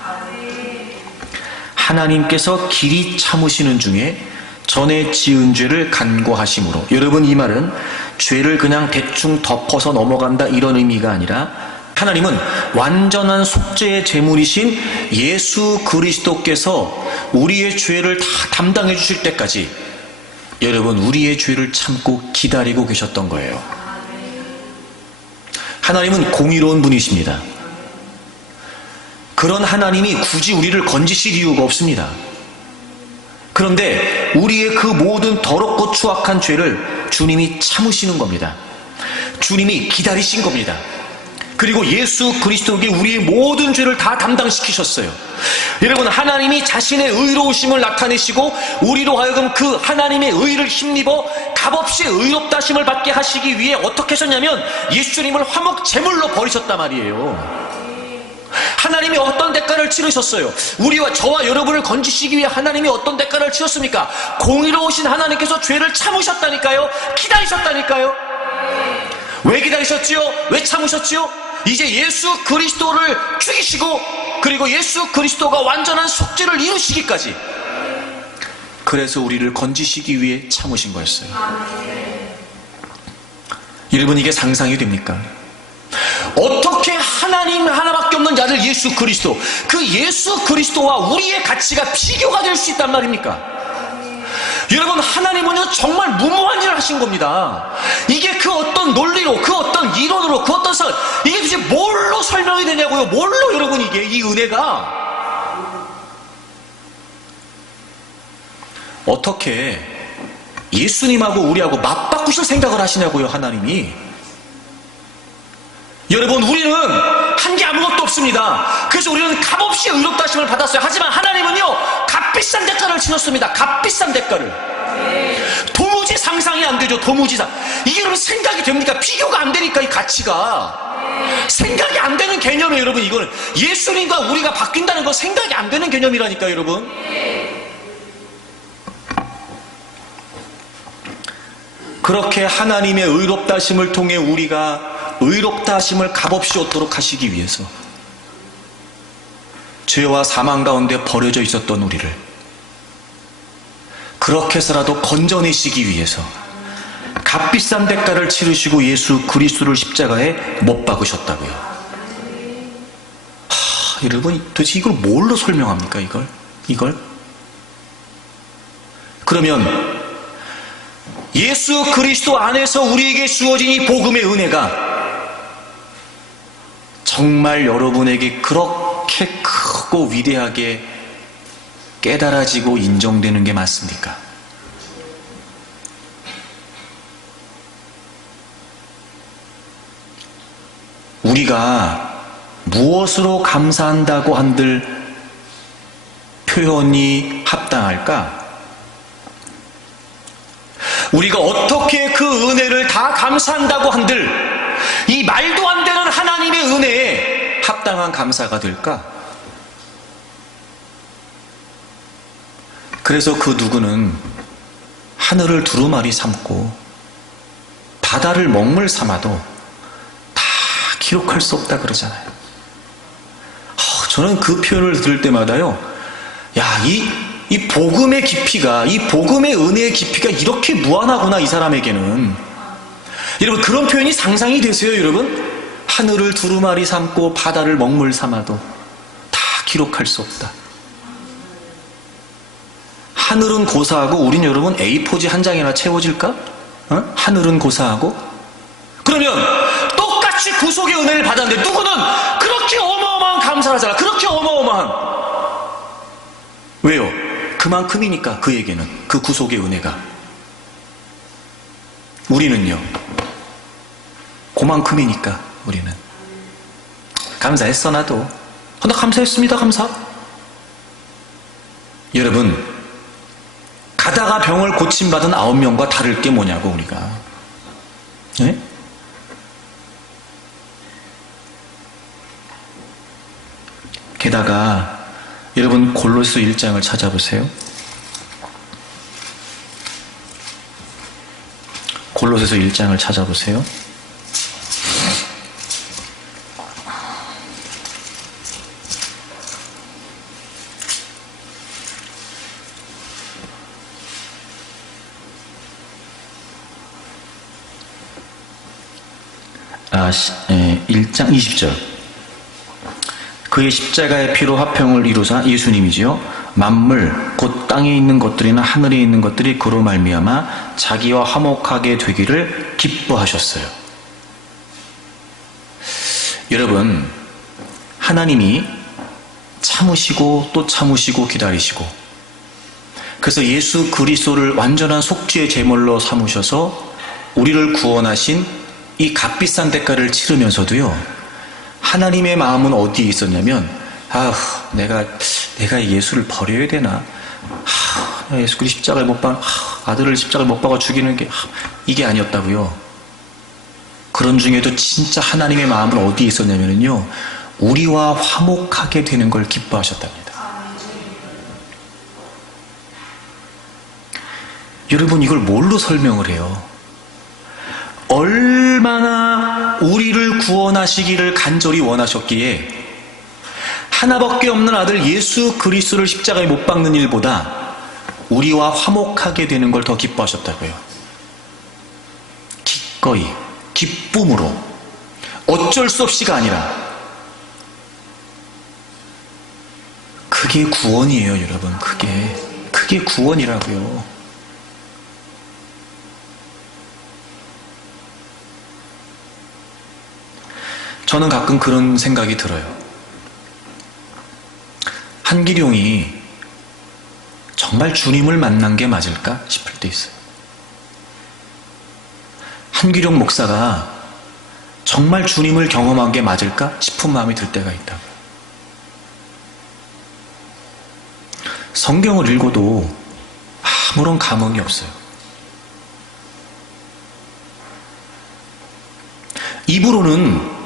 하나님께서 길이 참으시는 중에 전에 지은 죄를 간과하심으로. 여러분, 이 말은 죄를 그냥 대충 덮어서 넘어간다 이런 의미가 아니라, 하나님은 완전한 속죄의 제물이신 예수 그리스도께서 우리의 죄를 다 담당해 주실 때까지 여러분 우리의 죄를 참고 기다리고 계셨던 거예요. 하나님은 공의로운 분이십니다. 그런 하나님이 굳이 우리를 건지실 이유가 없습니다. 그런데 우리의 그 모든 더럽고 추악한 죄를 주님이 참으시는 겁니다. 주님이 기다리신 겁니다. 그리고 예수 그리스도에게 우리의 모든 죄를 다 담당시키셨어요. 여러분, 하나님이 자신의 의로우심을 나타내시고 우리로 하여금 그 하나님의 의를 힘입어 값없이 의롭다 하심을 받게 하시기 위해 어떻게 하셨냐면 예수님을 화목 제물로 버리셨단 말이에요. 하나님이 어떤 대가를 치르셨어요? 우리와 저와 여러분을 건지시기 위해 하나님이 어떤 대가를 치렀습니까? 공의로우신 하나님께서 죄를 참으셨다니까요. 기다리셨다니까요. 왜 기다리셨지요? 왜 참으셨지요? 이제 예수 그리스도를 죽이시고 그리고 예수 그리스도가 완전한 속죄를 이루시기까지, 그래서 우리를 건지시기 위해 참으신 거였어요. 여러분, 이게 상상이 됩니까? 어떻게 하나님 하나밖에 없는 아들 예수 그리스도, 그 예수 그리스도와 우리의 가치가 비교가 될 수 있단 말입니까? 여러분, 하나님은요 정말 무모한 일을 하신 겁니다. 이게 그 어떤 논리로, 그 어떤 이론으로, 그 어떤 설, 이게 도대체 뭘로 설명이 되냐고요? 뭘로 여러분, 이게 이 은혜가 어떻게 예수님하고 우리하고 맞바꾸실 생각을 하시냐고요, 하나님이. 여러분, 우리는 한 게 아무것도 없습니다. 그래서 우리는 값없이 의롭다 하심을 받았어요. 하지만 하나님은요 값비싼 대가를 치렀습니다. 값비싼 대가를. 도무지 상상이 안 되죠. 도무지 이게 여러분 생각이 됩니까? 비교가 안 되니까, 이 가치가 생각이 안 되는 개념이에요. 여러분, 이거는 예수님과 우리가 바뀐다는 건 생각이 안 되는 개념이라니까요, 여러분. 그렇게 하나님의 의롭다 하심을 통해 우리가 의롭다 하심을 값없이 얻도록 하시기 위해서 죄와 사망 가운데 버려져 있었던 우리를 그렇게 해서라도 건져내시기 위해서 값비싼 대가를 치르시고 예수 그리스도를 십자가에 못 박으셨다고요. 여러분, 도대체 이걸 뭘로 설명합니까? 이걸? 그러면 예수 그리스도 안에서 우리에게 주어진 이 복음의 은혜가 정말 여러분에게 그렇게 크고 위대하게 깨달아지고 인정되는 게 맞습니까? 우리가 무엇으로 감사한다고 한들 표현이 합당할까? 우리가 어떻게 그 은혜를 다 감사한다고 한들 이 말도 안 되는 하나님의 은혜에 합당한 감사가 될까? 그래서 그 누구는 하늘을 두루마리 삼고 바다를 먹물 삼아도 다 기록할 수 없다 그러잖아요. 저는 그 표현을 들을 때마다요, 야, 이 복음의 깊이가, 이 복음의 은혜의 깊이가 이렇게 무한하구나, 이 사람에게는. 여러분, 그런 표현이 상상이 되세요, 여러분? 하늘을 두루마리 삼고 바다를 먹물 삼아도 다 기록할 수 없다. 하늘은 고사하고 우린 여러분 A4지 한 장이나 채워질까? 하늘은 고사하고? 그러면 똑같이 구속의 은혜를 받았는데 누구는 그렇게 어마어마한 감사를 하잖아. 그렇게 어마어마한. 왜요? 그만큼이니까, 그에게는 그 구속의 은혜가. 우리는요, 그만큼이니까. 우리는 감사했어. 나도 나 감사했습니다. 감사. 여러분, 가다가 병을 고침받은 9명과 다를 게 뭐냐고, 우리가. 네? 게다가 여러분, 골로새 1장을 찾아보세요. 골로새서 1장을 찾아보세요. 아, 1장 20절. 그의 십자가의 피로 화평을 이루사, 예수님이지요, 만물 곧 땅에 있는 것들이나 하늘에 있는 것들이 그로 말미암아 자기와 화목하게 되기를 기뻐하셨어요. 여러분, 하나님이 참으시고 또 참으시고 기다리시고, 그래서 예수 그리스도를 완전한 속죄의 제물로 삼으셔서 우리를 구원하신 이 값비싼 대가를 치르면서도요, 하나님의 마음은 어디에 있었냐면, 내가 예수를 버려야 되나? 예수 그리스도 십자가를 못 박아, 아들을 십자가를 못 박아 죽이는 게, 이게 아니었다고요. 그런 중에도 진짜 하나님의 마음은 어디에 있었냐면요, 우리와 화목하게 되는 걸 기뻐하셨답니다. 여러분, 이걸 뭘로 설명을 해요? 얼마나 우리를 구원하시기를 간절히 원하셨기에 하나밖에 없는 아들 예수 그리스도를 십자가에 못 박는 일보다 우리와 화목하게 되는 걸 더 기뻐하셨다고요. 기꺼이, 기쁨으로, 어쩔 수 없이가 아니라 그게 구원이에요, 여러분. 그게 구원이라고요. 저는 가끔 그런 생각이 들어요. 한기룡이 정말 주님을 만난 게 맞을까 싶을 때 있어요. 한기룡 목사가 정말 주님을 경험한 게 맞을까 싶은 마음이 들 때가 있다고요. 성경을 읽어도 아무런 감흥이 없어요. 입으로는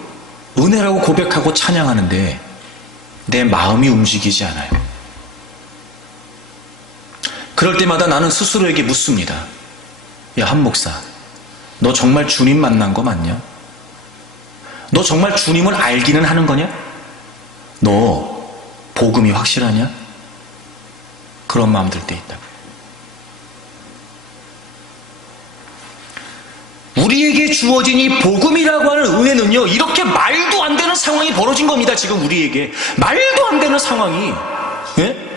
은혜라고 고백하고 찬양하는데 내 마음이 움직이지 않아요. 그럴 때마다 나는 스스로에게 묻습니다. 야, 한 목사, 너 정말 주님 만난 거 맞냐? 너 정말 주님을 알기는 하는 거냐? 너 복음이 확실하냐? 그런 마음 들 때 있다고. 우리에게 주어진 이 복음이라고 하는 은혜는요, 이렇게 말도 안 되는 상황이 벌어진 겁니다. 지금 우리에게 말도 안 되는 상황이. 예?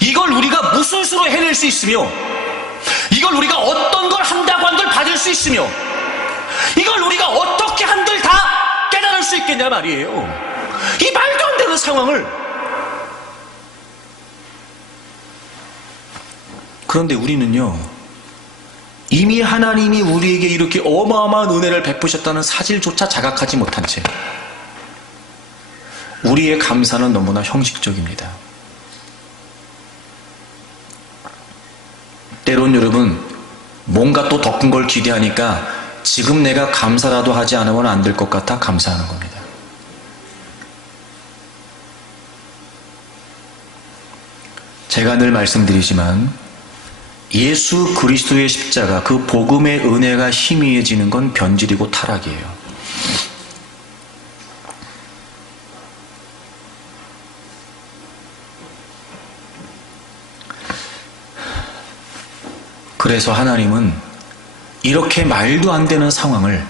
이걸 우리가 무슨 수로 해낼 수 있으며, 이걸 우리가 어떤 걸 한다고 한들 받을 수 있으며, 이걸 우리가 어떻게 한들 다 깨달을 수 있겠냐 말이에요. 이 말도 안 되는 상황을. 그런데 우리는요, 이미 하나님이 우리에게 이렇게 어마어마한 은혜를 베푸셨다는 사실조차 자각하지 못한 채 우리의 감사는 너무나 형식적입니다. 때론 여러분, 뭔가 또 더 큰 걸 기대하니까 지금 내가 감사라도 하지 않으면 안 될 것 같아 감사하는 겁니다. 제가 늘 말씀드리지만 예수 그리스도의 십자가, 그 복음의 은혜가 희미해지는 건 변질이고 타락이에요. 그래서 하나님은 이렇게 말도 안 되는 상황을,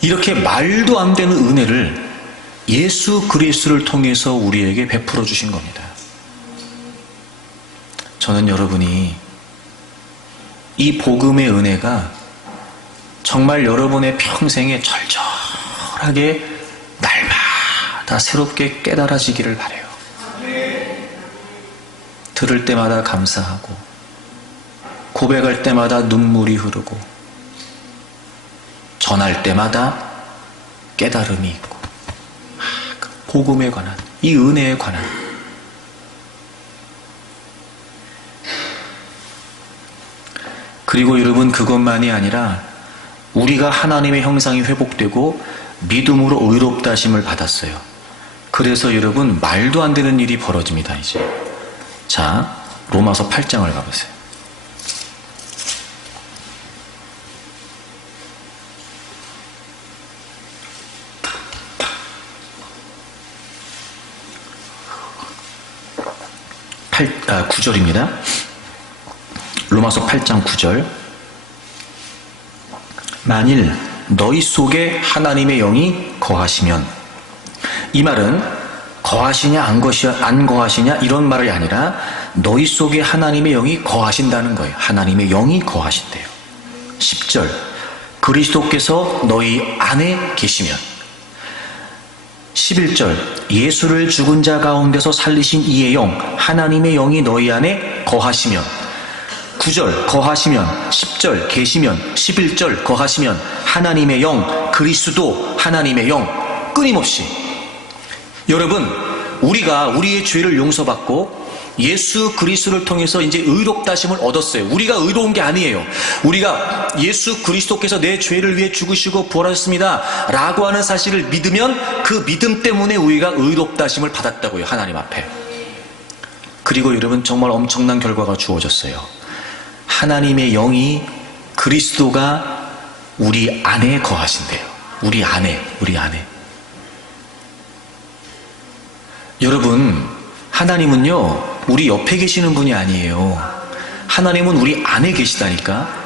이렇게 말도 안 되는 은혜를 예수 그리스도를 통해서 우리에게 베풀어 주신 겁니다. 저는 여러분이 이 복음의 은혜가 정말 여러분의 평생에 절절하게 날마다 새롭게 깨달아지기를 바라요. 들을 때마다 감사하고, 고백할 때마다 눈물이 흐르고, 전할 때마다 깨달음이 있고, 복음에 관한, 이 은혜에 관한. 그리고 여러분, 그것만이 아니라 우리가 하나님의 형상이 회복되고 믿음으로 의롭다 하심을 받았어요. 그래서 여러분, 말도 안 되는 일이 벌어집니다. 이제 자, 로마서 8장을 가보세요. 아, 9절입니다. 로마서 8장 9절. 만일 너희 속에 하나님의 영이 거하시면, 이 말은 거하시냐 안 거하시냐 이런 말이 아니라 너희 속에 하나님의 영이 거하신다는 거예요. 하나님의 영이 거하신대요. 10절. 그리스도께서 너희 안에 계시면. 11절. 예수를 죽은 자 가운데서 살리신 이의 영, 하나님의 영이 너희 안에 거하시면. 9절 거하시면, 10절 계시면, 11절 거하시면, 하나님의 영, 그리스도 하나님의 영, 끊임없이. 여러분, 우리가 우리의 죄를 용서받고 예수 그리스도를 통해서 이제 의롭다심을 얻었어요. 우리가 의로운 게 아니에요. 우리가 예수 그리스도께서 내 죄를 위해 죽으시고 부활하셨습니다 라고 하는 사실을 믿으면 그 믿음 때문에 우리가 의롭다심을 받았다고요, 하나님 앞에. 그리고 여러분, 정말 엄청난 결과가 주어졌어요. 하나님의 영이, 그리스도가 우리 안에 거하신대요. 우리 안에. 여러분, 하나님은요, 우리 옆에 계시는 분이 아니에요. 하나님은 우리 안에 계시다니까.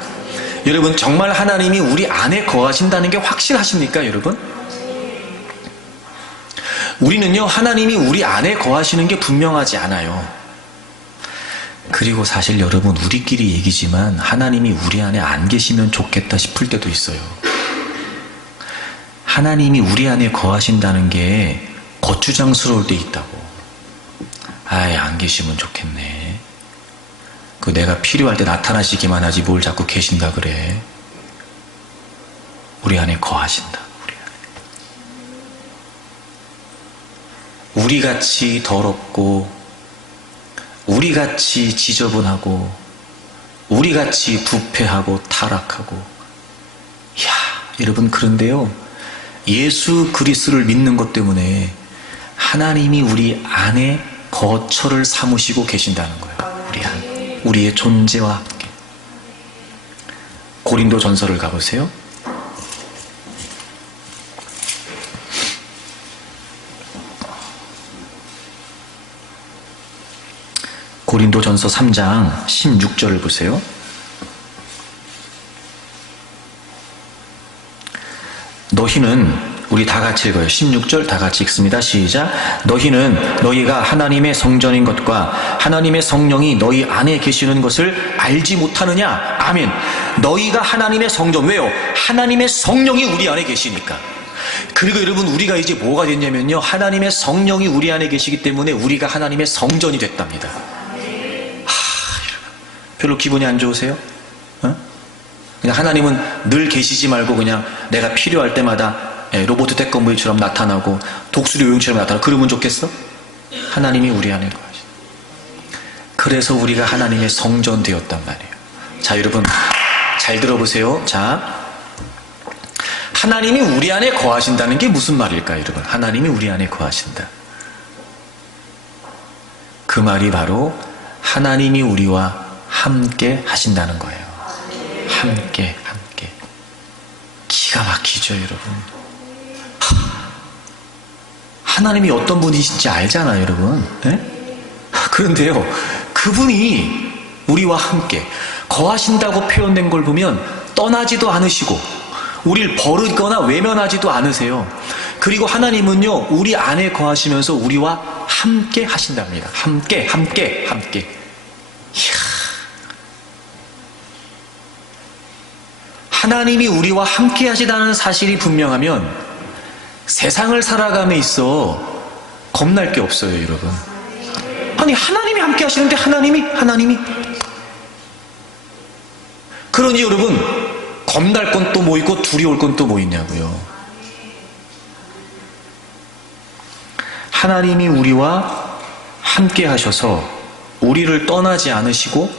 여러분, 정말 하나님이 우리 안에 거하신다는 게 확실하십니까, 여러분? 우리는요, 하나님이 우리 안에 거하시는 게 분명하지 않아요. 그리고 사실 여러분, 우리끼리 얘기지만 하나님이 우리 안에 안 계시면 좋겠다 싶을 때도 있어요. 하나님이 우리 안에 거하신다는 게 거추장스러울 때 있다고. 아이, 안 계시면 좋겠네. 그 내가 필요할 때 나타나시기만 하지 뭘 자꾸 계신다 그래. 우리 안에 거하신다. 우리같이 더럽고 우리같이 지저분하고 우리같이 부패하고 타락하고. 이야, 여러분, 그런데요, 예수 그리스도를 믿는 것 때문에 하나님이 우리 안에 거처를 삼으시고 계신다는 거예요. 우리 안에, 우리의 존재와 함께. 고린도 전서를 가보세요. 고린도 전서 3장 16절을 보세요. 너희는, 우리 다 같이 읽어요. 16절 다 같이 읽습니다. 시작. 너희는 너희가 하나님의 성전인 것과 하나님의 성령이 너희 안에 계시는 것을 알지 못하느냐? 아멘. 너희가 하나님의 성전. 왜요? 하나님의 성령이 우리 안에 계시니까. 그리고 여러분, 우리가 이제 뭐가 됐냐면요, 하나님의 성령이 우리 안에 계시기 때문에 우리가 하나님의 성전이 됐답니다. 별로 기분이 안 좋으세요? 그냥 하나님은 늘 계시지 말고 그냥 내가 필요할 때마다 로봇 태권브이처럼 나타나고 독수리 요용처럼 나타나고 그러면 좋겠어? 하나님이 우리 안에 거하시. 그래서 우리가 하나님의 성전 되었단 말이에요. 자, 여러분 잘 들어보세요. 자, 하나님이 우리 안에 거하신다는 게 무슨 말일까요, 여러분? 하나님이 우리 안에 거하신다. 그 말이 바로 하나님이 우리와 함께 하신다는 거예요. 함께. 기가 막히죠, 여러분. 하나님이 어떤 분이신지 알잖아요, 여러분. 네? 그런데요, 그분이 우리와 함께 거하신다고 표현된 걸 보면 떠나지도 않으시고 우리를 버리거나 외면하지도 않으세요. 그리고 하나님은요, 우리 안에 거하시면서 우리와 함께 하신답니다. 함께. 이야. 하나님이 우리와 함께 하시다는 사실이 분명하면 세상을 살아감에 있어 겁날 게 없어요, 여러분. 아니, 하나님이 함께 하시는데 하나님이 그러니 여러분, 겁날 건 또 뭐 있고 두려울 건 또 뭐 있냐고요. 하나님이 우리와 함께 하셔서 우리를 떠나지 않으시고,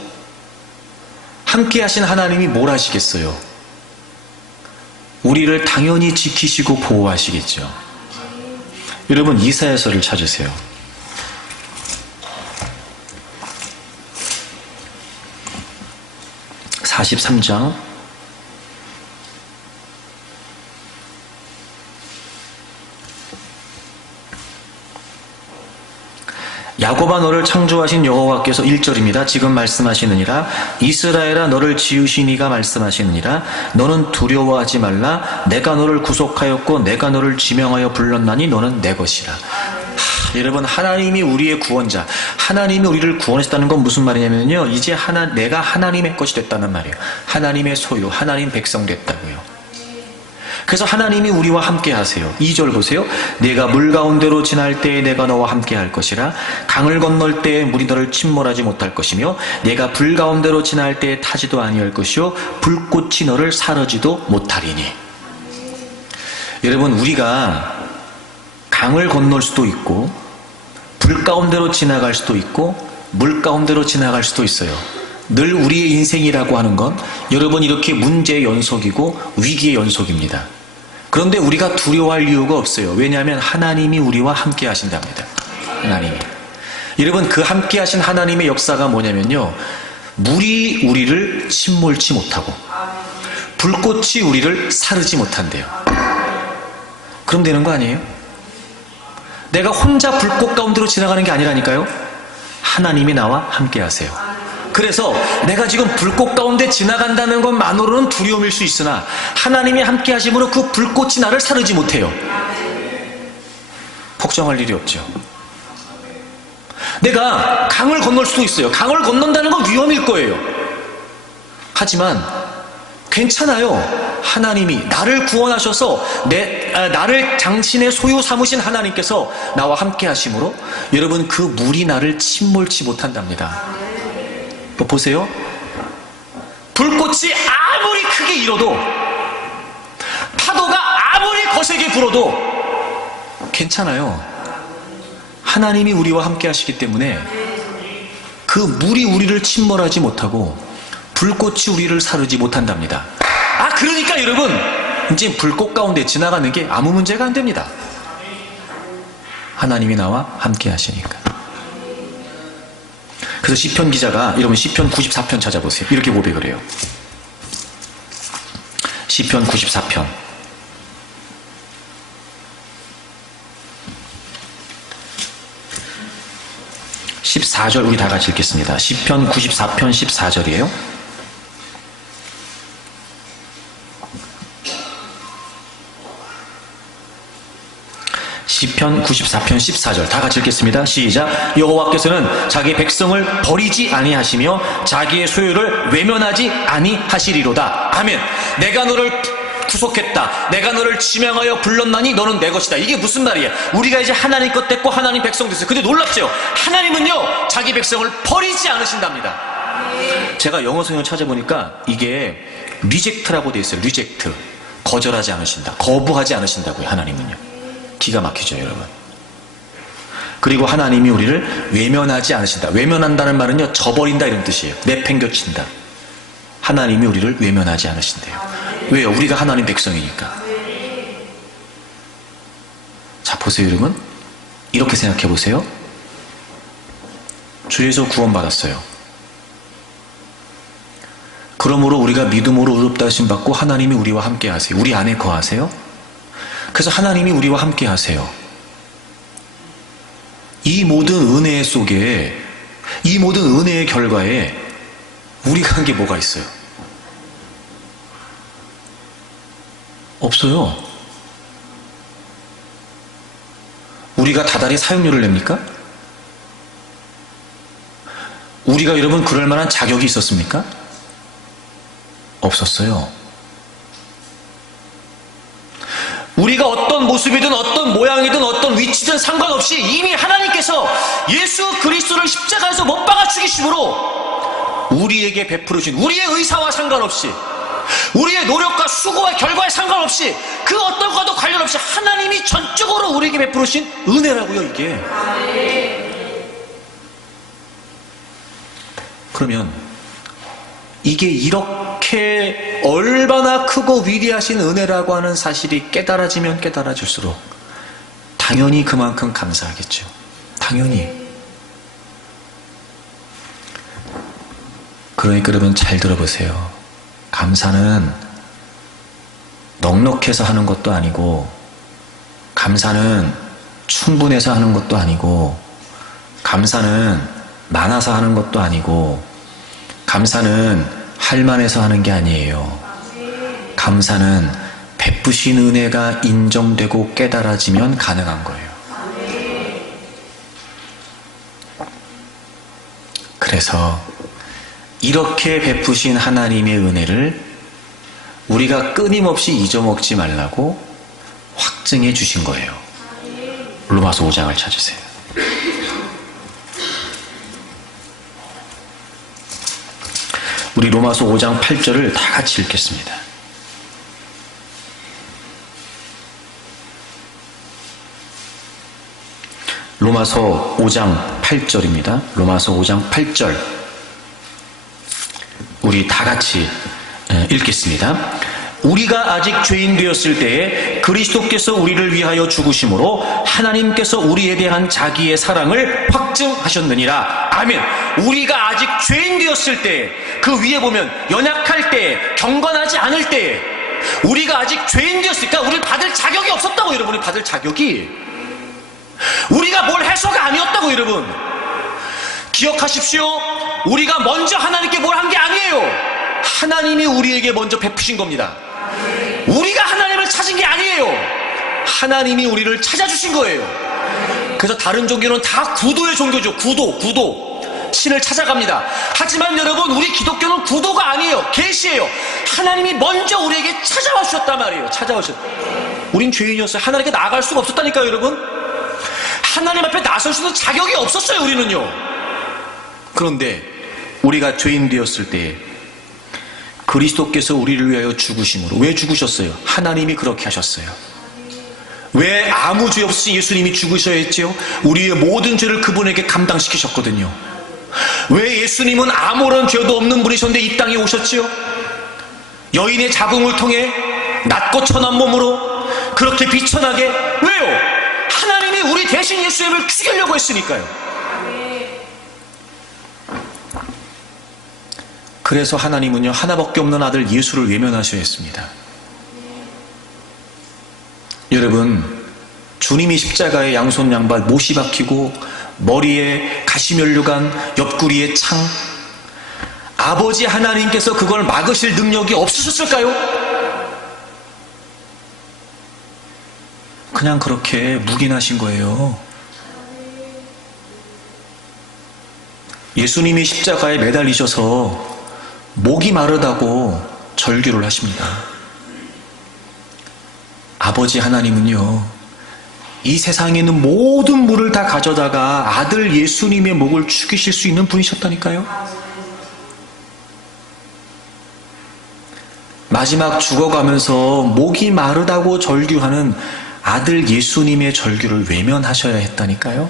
함께 하신 하나님이 뭘 하시겠어요? 우리를 당연히 지키시고 보호하시겠죠. 여러분, 이사야서를 찾으세요. (43장) 야곱아, 너를 창조하신 여호와께서 1절입니다. 지금 말씀하시느니라. 이스라엘아, 너를 지으신 이가 말씀하시느니라. 너는 두려워하지 말라. 내가 너를 구속하였고 내가 너를 지명하여 불렀나니 너는 내 것이라. 여러분, 하나님이 우리의 구원자, 하나님이 우리를 구원하셨다는 건 무슨 말이냐면요, 이제 내가 하나님의 것이 됐다는 말이에요. 하나님의 소유, 하나님 백성 됐다고요. 그래서 하나님이 우리와 함께 하세요. 2절 보세요. 내가 물 가운데로 지날 때에 내가 너와 함께 할 것이라. 강을 건널 때에 물이 너를 침몰하지 못할 것이며 내가 불 가운데로 지날 때에 타지도 아니할 것이요 불꽃이 너를 사르지도 못하리니. 여러분, 우리가 강을 건널 수도 있고 불 가운데로 지나갈 수도 있고 물 가운데로 지나갈 수도 있어요. 늘 우리의 인생이라고 하는 건 여러분 이렇게 문제의 연속이고 위기의 연속입니다. 그런데 우리가 두려워할 이유가 없어요. 왜냐하면 하나님이 우리와 함께 하신답니다. 하나님이. 여러분, 그 함께 하신 하나님의 역사가 뭐냐면요, 물이 우리를 침몰치 못하고 불꽃이 우리를 사르지 못한대요. 그럼 되는 거 아니에요? 내가 혼자 불꽃 가운데로 지나가는 게 아니라니까요. 하나님이 나와 함께 하세요. 그래서 내가 지금 불꽃 가운데 지나간다는 것만으로는 두려움일 수 있으나 하나님이 함께 하심으로 그 불꽃이 나를 사르지 못해요. 걱정할 일이 없죠. 내가 강을 건널 수도 있어요. 강을 건넌다는 건 위험일 거예요. 하지만 괜찮아요. 하나님이 나를 구원하셔서 나를 당신의 소유 삼으신 하나님께서 나와 함께 하심으로 여러분 그 물이 나를 침몰치 못한답니다. 보세요. 불꽃이 아무리 크게 일어도 파도가 아무리 거세게 불어도 괜찮아요. 하나님이 우리와 함께 하시기 때문에 그 물이 우리를 침몰하지 못하고 불꽃이 우리를 사르지 못한답니다. 그러니까 여러분 이제 불꽃 가운데 지나가는 게 아무 문제가 안 됩니다. 하나님이 나와 함께 하시니까. 그래서 시편 기자가 여러분 시편 94편 찾아보세요. 이렇게 고백을 해요. 시편 94편 14절 우리 다 같이 읽겠습니다. 시편 94편 14절이에요. 시편 94편 14절 다 같이 읽겠습니다. 시작. 여호와께서는 자기 백성을 버리지 아니하시며 자기의 소유를 외면하지 아니하시리로다. 아멘. 내가 너를 구속했다. 내가 너를 지명하여 불렀나니 너는 내 것이다. 이게 무슨 말이야? 우리가 이제 하나님 것 됐고 하나님 백성 됐어요. 근데 놀랍죠? 하나님은요 자기 백성을 버리지 않으신답니다. 제가 영어 성경 찾아보니까 이게 리젝트라고 되어 있어요. 리젝트. 거절하지 않으신다. 거부하지 않으신다고요. 하나님은요. 기가 막히죠, 여러분. 그리고 하나님이 우리를 외면하지 않으신다. 외면한다는 말은요, 저버린다 이런 뜻이에요. 내팽겨친다. 하나님이 우리를 외면하지 않으신대요. 왜요? 우리가 하나님 백성이니까. 자, 보세요, 여러분. 이렇게 생각해 보세요. 주에서 구원받았어요. 그러므로 우리가 믿음으로 의롭다 하심 받고 하나님이 우리와 함께 하세요. 우리 안에 거하세요. 그래서 하나님이 우리와 함께 하세요. 이 모든 은혜 속에, 이 모든 은혜의 결과에 우리가 한 게 뭐가 있어요? 없어요. 우리가 다달이 사용료를 냅니까? 우리가 여러분 그럴 만한 자격이 있었습니까? 없었어요. 우리가 어떤 모습이든 어떤 모양이든 어떤 위치든 상관없이 이미 하나님께서 예수 그리스도를 십자가에서 못 박아 죽이심으로 우리에게 베풀으신 우리의 의사와 상관없이 우리의 노력과 수고와 결과에 상관없이 그 어떤 것도 관련 없이 하나님이 전적으로 우리에게 베풀으신 은혜라고요, 이게. 그러면 이게 이렇게 얼마나 크고 위대하신 은혜라고 하는 사실이 깨달아지면 깨달아질수록 당연히 그만큼 감사하겠죠. 당연히. 그러니까 여러분 잘 들어보세요. 감사는 넉넉해서 하는 것도 아니고, 감사는 충분해서 하는 것도 아니고, 감사는 많아서 하는 것도 아니고, 감사는 할만해서 하는 게 아니에요. 감사는 베푸신 은혜가 인정되고 깨달아지면 가능한 거예요. 그래서 이렇게 베푸신 하나님의 은혜를 우리가 끊임없이 잊어먹지 말라고 확증해 주신 거예요. 로마서 5장을 찾으세요. 우리 로마서 5장 8절을 다 같이 읽겠습니다. 로마서 5장 8절입니다. 로마서 5장 8절 우리 다 같이 읽겠습니다. 우리가 아직 죄인 되었을 때에 그리스도께서 우리를 위하여 죽으심으로 하나님께서 우리에 대한 자기의 사랑을 확증하셨느니라. 아멘. 우리가 아직 죄인 되었을 때에, 그 위에 보면 연약할 때에, 경건하지 않을 때에, 우리가 아직 죄인 되었으니까 우리를 받을 자격이 없었다고. 여러분이 받을 자격이, 우리가 뭘 해서가 아니었다고. 여러분 기억하십시오. 우리가 먼저 하나님께 뭘 한 게 아니에요. 하나님이 우리에게 먼저 베푸신 겁니다. 우리가 하나님을 찾은 게 아니에요. 하나님이 우리를 찾아주신 거예요. 그래서 다른 종교는 다 구도의 종교죠. 구도. 신을 찾아갑니다. 하지만 여러분, 우리 기독교는 구도가 아니에요. 계시예요. 하나님이 먼저 우리에게 찾아와 주셨단 말이에요. 우린 죄인이었어요. 하나님께 나아갈 수가 없었다니까요, 여러분. 하나님 앞에 나설 수 있는 자격이 없었어요, 우리는요. 그런데 우리가 죄인 되었을 때 그리스도께서 우리를 위하여 죽으심으로, 왜 죽으셨어요? 하나님이 그렇게 하셨어요. 왜 아무 죄 없이 예수님이 죽으셔야 했죠? 우리의 모든 죄를 그분에게 감당시키셨거든요. 왜 예수님은 아무런 죄도 없는 분이셨는데 이 땅에 오셨지요? 여인의 자궁을 통해 낮고 천한 몸으로 그렇게 비천하게, 왜요? 하나님이 우리 대신 예수님을 죽이려고 했으니까요. 그래서 하나님은요, 하나밖에 없는 아들 예수를 외면하셔야 했습니다. 여러분, 주님이 십자가에 양손 양발 못이 박히고 머리에 가시면류관, 옆구리에 창, 아버지 하나님께서 그걸 막으실 능력이 없으셨을까요? 그냥 그렇게 묵인하신 거예요. 예수님이 십자가에 매달리셔서 목이 마르다고 절규를 하십니다. 아버지 하나님은요, 이 세상에 있는 모든 물을 다 가져다가 아들 예수님의 목을 죽이실 수 있는 분이셨다니까요. 마지막 죽어가면서 목이 마르다고 절규하는 아들 예수님의 절규를 외면하셔야 했다니까요.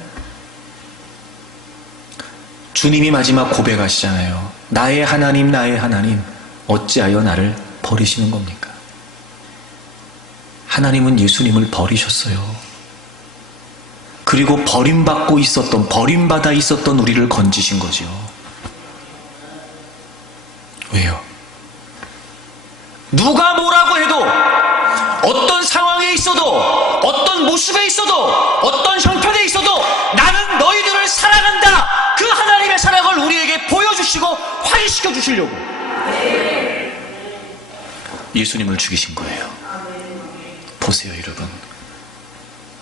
주님이 마지막 고백하시잖아요. 나의 하나님, 나의 하나님, 어찌하여 나를 버리시는 겁니까? 하나님은 예수님을 버리셨어요. 그리고 버림받아 있었던 우리를 건지신 거죠. 왜요? 누가 뭐라고 해도, 어떤 상황에 있어도, 어떤 모습에 있어도, 어떤 형편에 있어도 나는 너희들을 사랑한다. 그 하나님의 사랑을 우리에게 보여주시고 확인시켜 주시려고 예수님을 죽이신 거예요. 보세요, 여러분.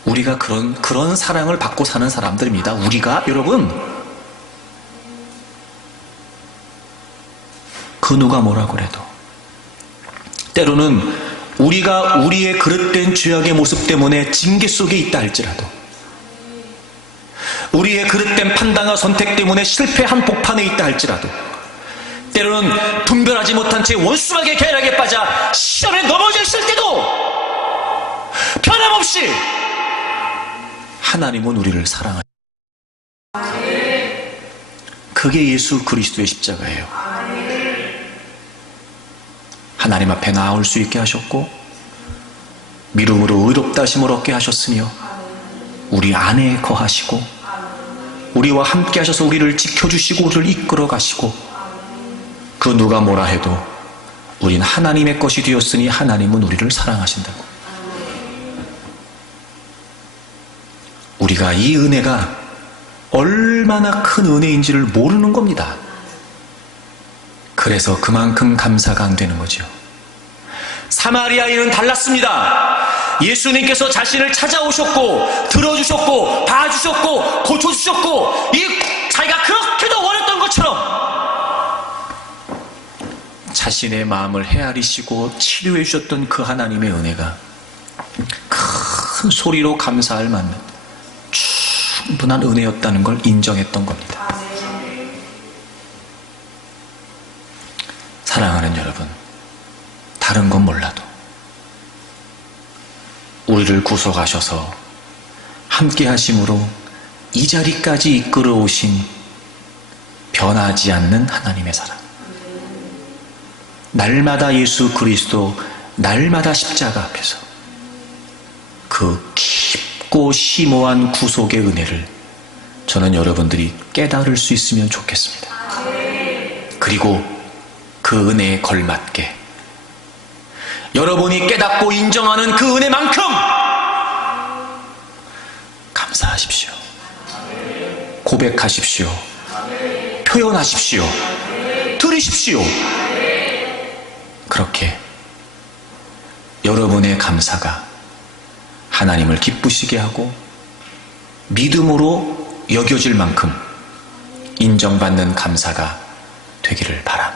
우리가 그런 사랑을 받고 사는 사람들입니다. 우리가, 여러분, 그 누가 뭐라고 그래도 때로는 우리가 우리의 그릇된 죄악의 모습 때문에 징계 속에 있다 할지라도, 우리의 그릇된 판단과 선택 때문에 실패한 복판에 있다 할지라도, 때로는 분별하지 못한 채 원수막의 계략에 빠져 시험에 넘어져 있을 때도 변함없이 하나님은 우리를 사랑하십니다. 그게 예수 그리스도의 십자가예요. 하나님 앞에 나올 수 있게 하셨고, 믿음으로 의롭다 하심을 얻게 하셨으며, 우리 안에 거하시고, 우리와 함께 하셔서 우리를 지켜주시고 우리를 이끌어 가시고, 그 누가 뭐라 해도 우린 하나님의 것이 되었으니 하나님은 우리를 사랑하신다고. 우리가 이 은혜가 얼마나 큰 은혜인지를 모르는 겁니다. 그래서 그만큼 감사가 안 되는 거죠. 사마리아인은 달랐습니다. 예수님께서 자신을 찾아오셨고, 들어주셨고, 봐주셨고, 고쳐주셨고, 자기가 그렇게도 원했던 것처럼 자신의 마음을 헤아리시고 치료해 주셨던 그 하나님의 은혜가 큰 소리로 감사할 만한 충분한 은혜였다는 걸 인정했던 겁니다. 사랑하는 여러분, 다른 건 몰라도 우리를 구속하셔서 함께 하심으로 이 자리까지 이끌어 오신 변하지 않는 하나님의 사랑, 날마다 예수 그리스도, 날마다 십자가 앞에서 그 깊고 심오한 구속의 은혜를 저는 여러분들이 깨달을 수 있으면 좋겠습니다. 그리고 그 은혜에 걸맞게 여러분이 깨닫고 인정하는 그 은혜만큼 감사하십시오. 고백하십시오. 표현하십시오. 드리십시오. 그렇게 여러분의 감사가 하나님을 기쁘시게 하고 믿음으로 여겨질 만큼 인정받는 감사가 되기를 바랍니다.